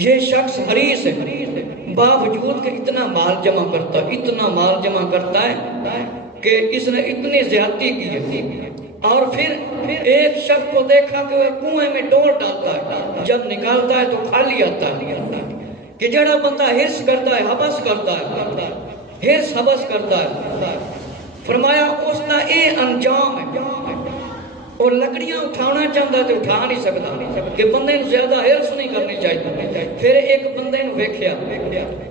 یہ شخص حریص ہے، باوجود کہ اتنا مال جمع کرتا ہے، اتنا مال جمع کرتا ہے کہ اس نے اتنی زیادتی کی ہے، اور پھر ایک شخص کو دیکھا کہ وہ کنویں میں ڈول ڈالتا ہے، جب نکالتا ہے تو خالی آتا ہے، کہ جڑا بندہ حرص کرتا ہے، حبس کرتا ہے، حرص حبس کرتا ہے، فرمایا اس کا اے انجام ہے، اور لکڑیاں اٹھانا چاہتا ہے تو اٹھا نہیں سکتا، کہ بندے نے زیادہ حرص نہیں کرنی چاہیے۔ پھر ایک بندے نے ویکھیا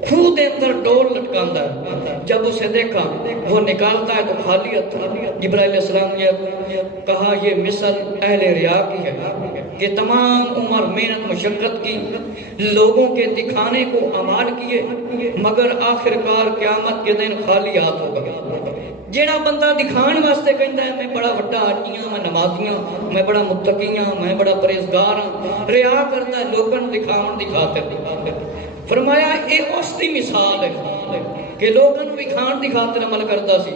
خود دے اندر ڈول لٹکاندا ہے، جب اسے دیکھا وہ نکالتا ہے تو خالی ہاتھ۔ جبرائیل علیہ السلام نے کہا یہ مثل اہل ریا کی ہے، کہ تمام عمر محنت مشقت کی، لوگوں کے دکھانے کو اعمال کیے، مگر آخرکار قیامت کے دن خالی ہاتھ ہوگا۔ جیڑا بندہ دکھان واسطے کہندا ہے میں بڑا وڈا حاجی ہاں، میں نمازی ہاں، میں بڑا متقی ہاں، میں بڑا پرہیزگار ہاں، ریا کرتا ہے لوگوں کو دکھاون دی خاطر، فرمایا یہ اس دی مثال ہے کہ لوگوں کو دکھان دی خاطر عمل کرتا سی،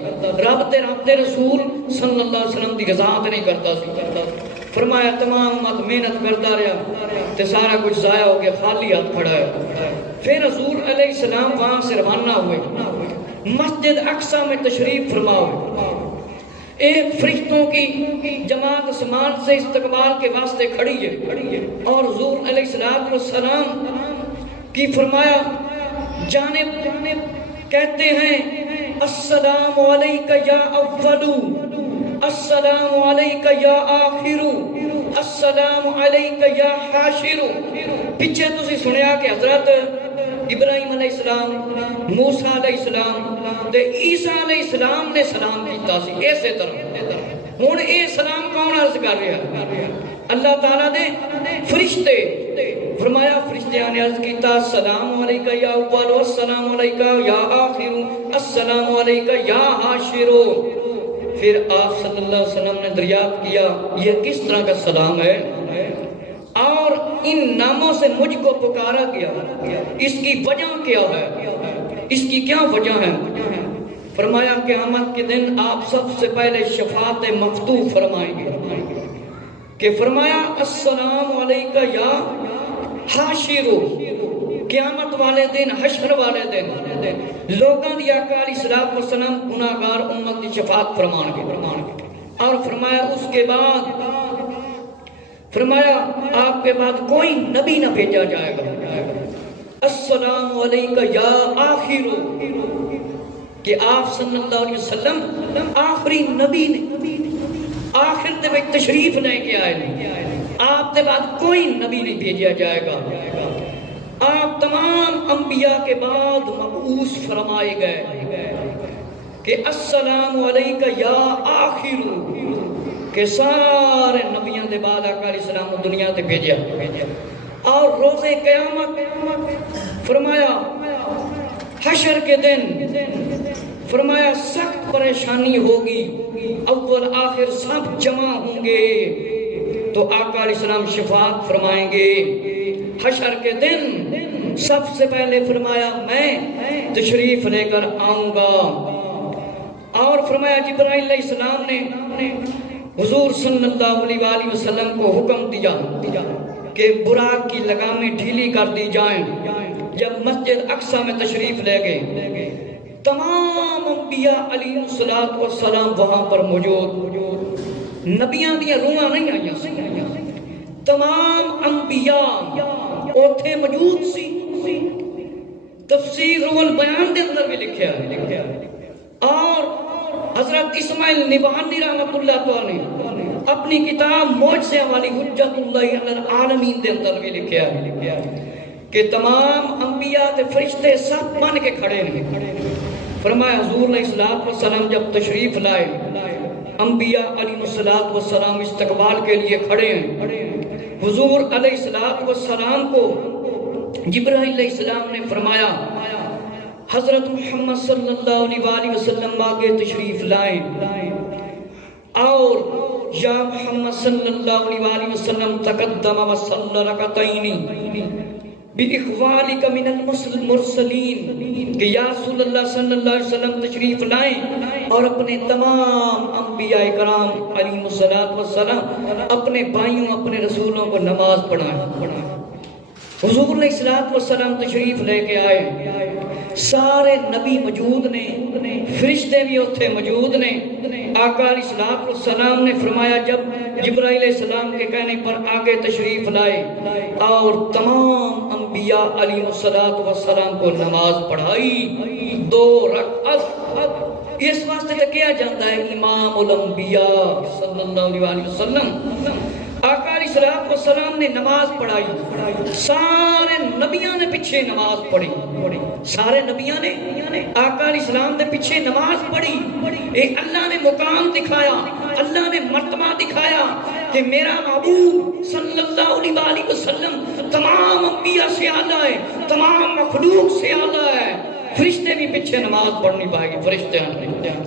رب تے رسول صلی اللہ علیہ وسلم دی رضا تے نہیں کرتا سی۔ فرمایا تمام امت محنت کرتا رہا تے سارا کچھ ضائع ہو گیا، خالی ہاتھ کھڑا ہے۔ پھر حضور علیہ السلام وہاں سے روانہ ہوئے، مسجد اقصی میں تشریف فرما ہوئے، ایک فرشتوں کی جماعت آسمان سے استقبال کے واسطے کھڑی ہے، اور حضور علیہ السلام کی فرمایا جانب کہتے ہیں السلام علیکہ یا اولو، السلام علیکہ یا آخرو، السلام علیکہ یا حاشرو۔ پیچھے تسی سنیا کہ حضرت ابراہیم علیہ السلام، موسیٰ علیہ السلام تے عیسیٰ علیہ السلام نے سلام کیتا سی ایسے طرح، ہن اے سلام کون عرض کر رہا؟ اللہ تعالیٰ دے فرشتے، فرمایا فرشتیاں نے عرض کیتا السلام علیکہ یا اول، السلام علیکہ یا آخر، السلام علیکہ یا حاشر۔ پھر آپ صلی اللہ علیہ وسلم نے دریافت کیا یہ کس طرح کا سلام ہے، اور ان ناموں سے مجھ کو پکارا گیا، اس کی وجہ کیا ہے، اس کی کیا وجہ ہے؟ فرمایا قیامت کے دن آپ سب سے پہلے شفاعت مفتوح فرمائیں گے، کہ فرمایا السلام علیکہ یا حاشرو، قیامت والے دن، حشر والے دن لوگاں دی آقا علیہ السلام گناہگار امت دی شفاعت فرمان گے، اور فرمایا اس کے بعد فرمایا آپ کے بعد کوئی نبی نہ بھیجا جائے گا، السلام علیکہ یا آخرو، کہ آپ صلی اللہ علیہ وسلم آخری نبی نے، آخر دے وچ تشریف لے کے آئے، آپ کے بعد کوئی نبی نہیں بھیجا جائے گا، آپ تمام انبیاء کے بعد مبعوث فرمائے گئے کہ السلام علیکہ یا آخرو، کہ سارے نبیوں دے بعد آقا علیہ السلام کو دنیا تے بھیجا، اور روز قیامت فرمایا حشر کے دن فرمایا سخت پریشانی ہوگی، اول آخر سب جمع ہوں گے، تو آقا علیہ السلام شفاعت فرمائیں گے حشر کے دن، سب سے پہلے فرمایا میں تشریف لے کر آؤں گا، اور فرمایا جبرائیل علیہ السلام نے حضور صلی اللہ علیہ وآلہ وسلم کو حکم دیا کہ براق کی لگامیں ڈھیلی کر دی جائیں۔ جب مسجد اقصی میں تشریف لے گئے، تمام انبیاء علیہ السلام وہاں پر موجود، نبیاں دیا روحاں نہیں آئیاں، تمام انبیاء اوتھے موجود سی۔ تفسیر روح البیان دے اندر بھی لکھیا ہے اور حضرت اسماعیل نبہانی رحمت اللہ تعالی نے اپنی کتاب معجزے والی حجت اللہ علی العالمین دے اندر بھی لکھیا ہے کہ تمام انبیاء تے فرشتے سب بن کے کھڑے ہیں. فرمایا حضور علیہ السلام جب تشریف لائے انبیاء علیہ السلام استقبال کے لیے کھڑے ہیں. حضور علیہ السلام کو جبرائیل علیہ السلام نے فرمایا حضرت محمد صلی اللہ علیہ وسلم آگے تشریف لائیں اور یا محمد صلی اللہ علیہ وسلم تقدم وصلی رکعتین بِإِخْوَالِكَ مِنَ الْمُرْسَلِينَ کہ یا رسول اللہ صلی اللہ علیہ وسلم تشریف لائیں اور اپنے تمام انبیاء کرام علیہ السلام اپنے بھائیوں اپنے رسولوں کو نماز پڑھائیں. حضور علیہ السلام تشریف لے کے آئے. سارے نبی موجود نے, فرشتے بھی اتھے موجود نے. آقا علیہ السلام نے فرمایا جب جبرائیل علیہ السلام کے کہنے پر آگے تشریف لائے اور تمام انبیاء علیہ السلام کو نماز پڑھائی 2 رکعت. اس واسطے کہ کیا جاتا ہے امام الانبیاء صلی اللہ علیہ وسلم. آقا علیہ السلام نے نماز پڑھائی. سارے نبیوں نے پیچھے نماز پڑھی. سارے نبیوں نے آقا علیہ السلام نے پیچھے نماز پڑھی. اللہ نے مقام دکھایا, اللہ نے مرتبہ دکھایا کہ میرا محبوب صلی اللہ علیہ وسلم تمام انبیاء سے اعلیٰ ہے, تمام مخلوق سے اعلیٰ ہے. فرشتے بھی پیچھے نماز پڑھنی پائے گی. فرشتے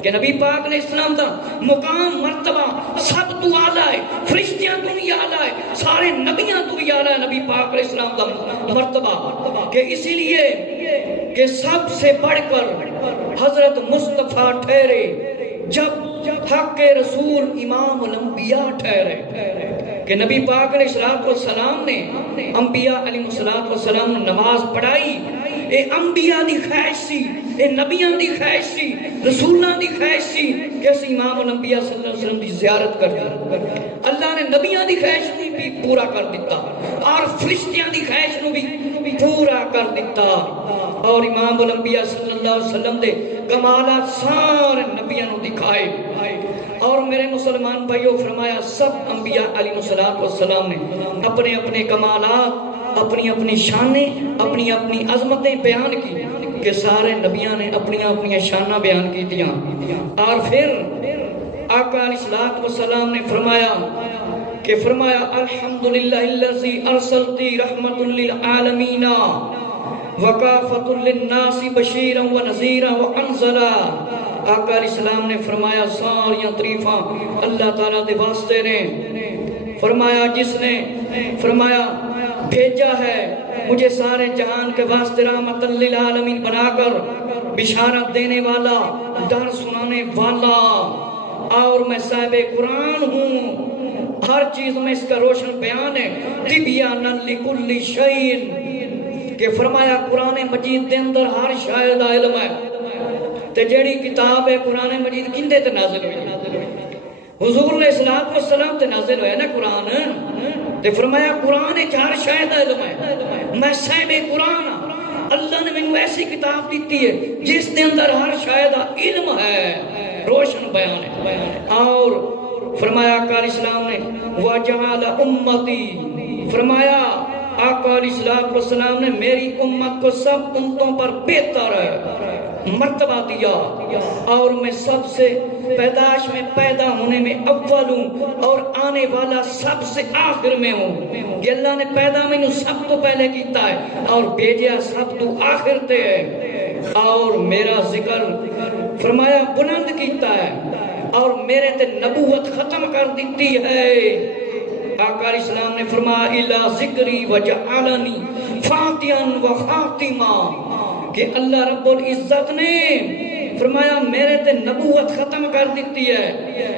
کہ نبی پاک علیہ السلام دا مقام مرتبہ سب تو اعلیٰ ہے, فرشتیاں تو بھی اعلیٰ ہے, سارے نبیاں تو بھی اعلیٰ ہے نبی پاک علیہ السلام دا مرتبہ. کہ اسی لیے کہ سب سے بڑھ کر حضرت مصطفیٰ ٹھہرے جب حق رسول امام الانبیاء ٹھہرے. کہ نبی پاک علیہ السلام نے انبیاء علیہ السلام نے نماز پڑھائی. اے انبیاء دی خواہش سی, اے نبیاں دی خواہش سی, رسولاں دی خواہش سی کہ اس امام الانبیاء صلی اللہ علیہ وسلم دی زیارت کر دی. اللہ نے نبیاں دی خواہش نو بھی پورا کر دیتا اور فرشتیاں دی خواہش نو بھی پورا کر دیتا. اور امام الانبیاء صلی اللہ علیہ وسلم دے کمالات سارے نبیاں نو دکھائے. اور میرے مسلمان بھائیو فرمایا سب انبیاء علیہ السلام نے اپنے اپنے کمالات, اپنی اپنی شانیں, اپنی اپنی عظمتیں بیان کی. کہ سارے نبیاں نے اپنی اپنی شانہ بیان کی دیا. اور پھر آقا علیہ السلام نے فرمایا الحمدللہ الذی ارسلتی رحمت للعالمین وکافۃ للناس بشیرا ونذیرا وانذرا. آقا علیہ السلام نے فرمایا ساریاں تعریفاں اللہ تعالیٰ دے واسطے نے. فرمایا جس نے فرمایا بھیجا ہے مجھے سارے جہان کے واسطے رحمت للعالمین بنا کر, بشارت دینے والا, ڈر سنانے والا, اور میں صاحب قرآن ہوں, ہر چیز میں اس کا روشن بیان ہے. تبیانا لکل شیء کہ فرمایا قرآن مجید دے اندر ہر شے دا علم ہے. تے جیڑی کتاب ہے قرآن مجید کندے تے نازل ہوئی؟ حضور علیہ السلام تے نازل ہویا نا قرآن. تے فرمایا قرآن ہر شے دا علم ہے, میں صاحب قرآن ہاں. اللہ نے مینوں ایسی کتاب دیتی ہے جس دے اندر ہر شے دا علم ہے, روشن بیان ہے. اور فرمایا آقا علیہ السلام نے وَجَعَلَ أُمَّتِي, فرمایا آقا علیہ السلام نے میری امت کو سب امتوں پر بہتر مرتبہ دیا, اور میں سب سے پیدائش میں پیدا ہونے میں اول ہوں اور آنے والا سب سے آخر میں ہوں. کہ اللہ نے پیدا میں سب تو پہلے کیتا ہے اور بھیجا سب تو آخر تے ہے. اور میرا ذکر فرمایا بلند کیتا ہے اور میرے تے نبوت ختم کر دیتی ہے. آقا علیہ السلام نے فرمایا الا ذکری وجعلنی فاتحا وخاتما. کہ اللہ رب العزت نے فرمایا میرے تے نبوت ختم کر دیتی ہے.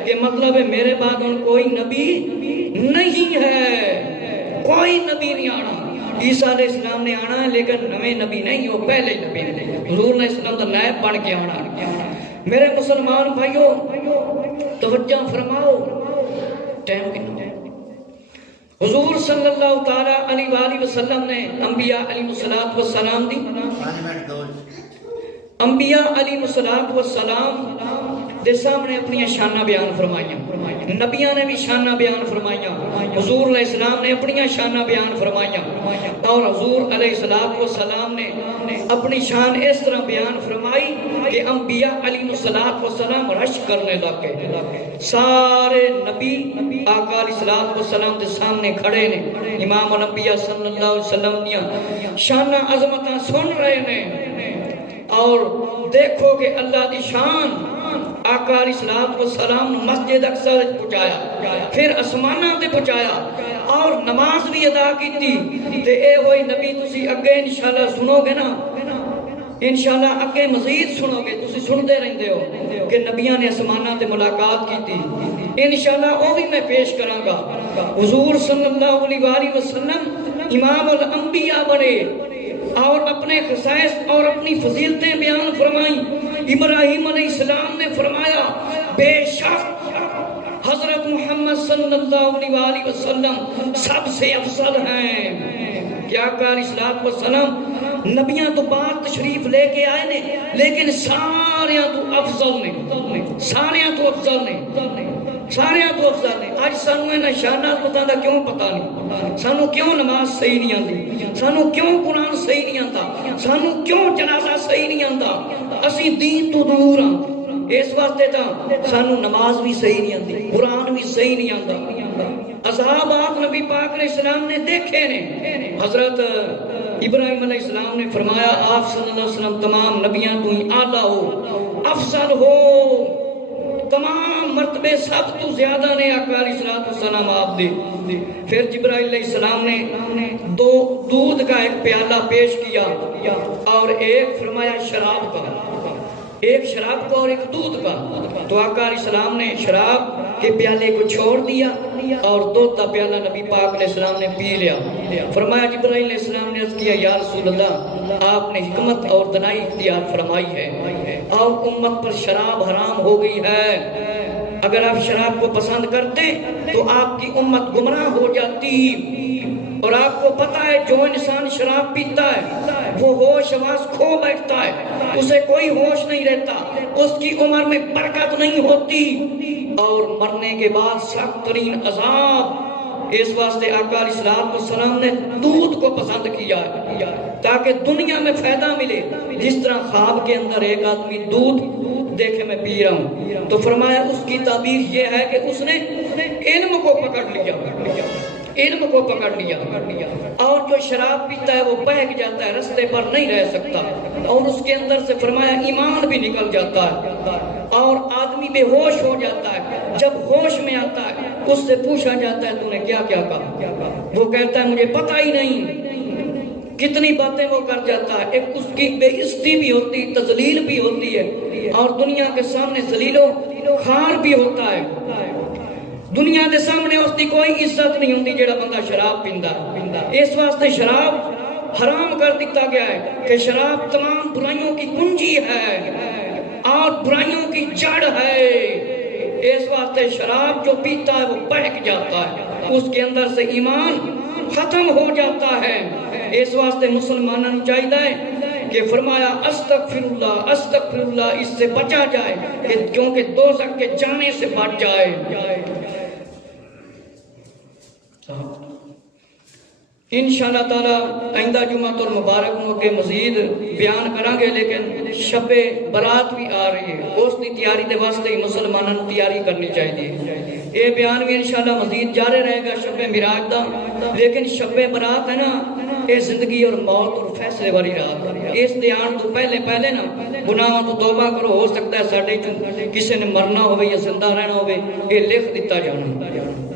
کہ مطلب ہے میرے بعد ان کوئی نبی نہیں ہے, کوئی نبی نہیں آنا. عیسیٰ علیہ السلام نے آنا ہے لیکن نئے نبی نہیں, وہ پہلے نبی نے. حضور علیہ السلام کا نائب بن کے آنا. میرے مسلمان بھائیو توجہ فرماؤ, ٹائم کتنا؟ حضور صلی اللہ تعالی علیہ وآلہ وسلم نے انبیاء علیہ السلام دی انبیاء علیہ السلام دے سامنے اپنی شانہ بیان فرمائیاں، نبیاں نے بھی شانہ بیان فرمائیاں، حضور علیہ السلام نے اپنی شانہ بیان فرمائیاں، اور حضور علیہ السلام نے اپنی شان اس طرح بیان فرمائی کہ انبیاء علیہ السلام رش کرنے لگے، سارے نبی آقا علیہ السلام دے سامنے کھڑے نے، امام الانبیاء صلی اللہ علیہ وسلم دیا شانہ عظمتاں سن رہے نے، اور دیکھو کہ اللہ دی شان آقا علیہ السلام مسجد اقصی پہنچایا، پھر اسمانہ تے پہنچایا اور نماز بھی ادا کی تھی، تے اے ہوئی نبی تسی اگے انشاءاللہ سنو گے نا، انشاءاللہ اگے مزید سنو گے، تسی سندے رہندے ہو کہ نبیاں نے اسمانہ تے ملاقات کی تھی، انشاءاللہ وہ بھی میں پیش کراں گا۔ حضور صلی اللہ علیہ وسلم امام الانبیاء بنے اور اپنے خصائص اور اپنی فضیلتیں بیان فرمائیں۔ ابراہیم علیہ السلام نے فرمایا بے شک حضرت محمد صلی اللہ علیہ وسلم سب سے افضل ہیں۔ کیا آقا علیہ السلام نبیاں تو بعد تشریف لے کے آئے نے، لیکن ساریاں تو افضل نے، ساریاں تو افضل نے، سارے تو افضل نے۔ آج سانو انہاں شانات پتہ دا کیوں پتہ نہیں، سانو کیوں نماز صحیح نہیں آندی، سانو کیوں قرآن صحیح نہیں آندا، سانو کیوں جنازہ صحیح نہیں آندا، اسی دین تو دور ہاں، اس واسطے تا سانو نماز بھی صحیح نہیں آندی، قرآن بھی صحیح نہیں آندا۔ اصحاب آپ نبی پاک علیہ السلام نے دیکھے نے، حضرت ابراہیم علیہ السلام نے فرمایا آپ صلی اللہ علیہ وسلم تمام نبیاں تو ہی اعلیٰ ہو، افضل ہو، تمام مرتبے سب تو زیادہ نے آقا علیہ السلام آپ دے۔ پھر جبرائیل علیہ السلام نے دودھ کا ایک پیالہ پیش کیا اور ایک فرمایا شراب کا، ایک شراب کا اور ایک دودھ کا، تو آقا علیہ السلام نے شراب کے پیالے کو چھوڑ دیا اور دودھ کا پیالہ نبی پاک علیہ السلام نے پی لیا۔ فرمایا جبرائیل علیہ السلام نے عرض کیا یا رسول اللہ آپ نے حکمت اور دنائی اختیار فرمائی ہے اور امت پر شراب حرام ہو گئی ہے، اگر آپ شراب کو پسند کرتے تو آپ کی امت گمراہ ہو جاتی، اور آپ کو پتہ ہے جو انسان شراب پیتا ہے وہ ہوش حواس کھو بیٹھتا ہے، اسے کوئی ہوش نہیں رہتا، اس کی عمر میں برکت نہیں ہوتی اور مرنے کے بعد سخت ترین عذاب۔ اس واسطے آقا علیہ السلام نے دودھ کو پسند کیا تاکہ دنیا میں فائدہ ملے، جس طرح خواب کے اندر ایک آدمی دودھ دیکھے میں پی رہا ہوں، تو فرمایا اس کی تعبیر یہ ہے کہ اس نے علم کو پکڑ لیا، علم کو پکڑ لیا، اور جو شراب پیتا ہے وہ بہک جاتا ہے، رستے پر نہیں رہ سکتا، اور اس کے اندر سے فرمایا ایمان بھی نکل جاتا ہے اور آدمی بے ہوش ہو جاتا ہے۔ جب ہوش میں آتا ہے اس سے پوچھا جاتا ہے تو نے کیا کیا کہا، وہ کہتا ہے مجھے پتہ ہی نہیں، کتنی باتیں وہ کر جاتا ہے، ایک اس کی بے عزتی بھی ہوتی، تذلیل بھی ہوتی ہے، اور دنیا کے سامنے ذلیل و خوار بھی ہوتا ہے، دنیا کے سامنے اس کی کوئی عزت نہیں ہوتی جڑا بندہ شراب پیندا ہے۔ اس واسطے شراب حرام کر دیتا گیا ہے کہ شراب تمام برائیوں کی کنجی ہے اور برائیوں کی جڑ ہے۔ اس واسطے شراب جو پیتا ہے وہ بہک جاتا ہے، اس کے اندر سے ایمان ختم ہو جاتا ہے۔ اس واسطے مسلمانوں کو چاہیے کہ فرمایا استغفر اللہ اس سے بچا جائے، کیونکہ دوزخ کے جانے سے بچ جائے۔ انشاءاللہ تعالی آئندہ جمعہ المبارک نو کے مزید بیان کریں گے، لیکن شب برات بھی آ رہی ہے، اس کی تیاری دے واسطے مسلمانوں نے تیاری کرنی چاہیے۔ یہ بیان بھی انشاءاللہ مزید جاری رہے گا شب معراج دا، لیکن شب برات ہے نا، یہ زندگی اور موت اور فیصلے والی رات، اس دیان تو پہلے نا گناہوں تو توبہ کرو، ہو سکتا ہے ساڈے کسی نے مرنا ہوئے یا زندہ رہنا ہوئے، یہ لکھ دیتا جانا۔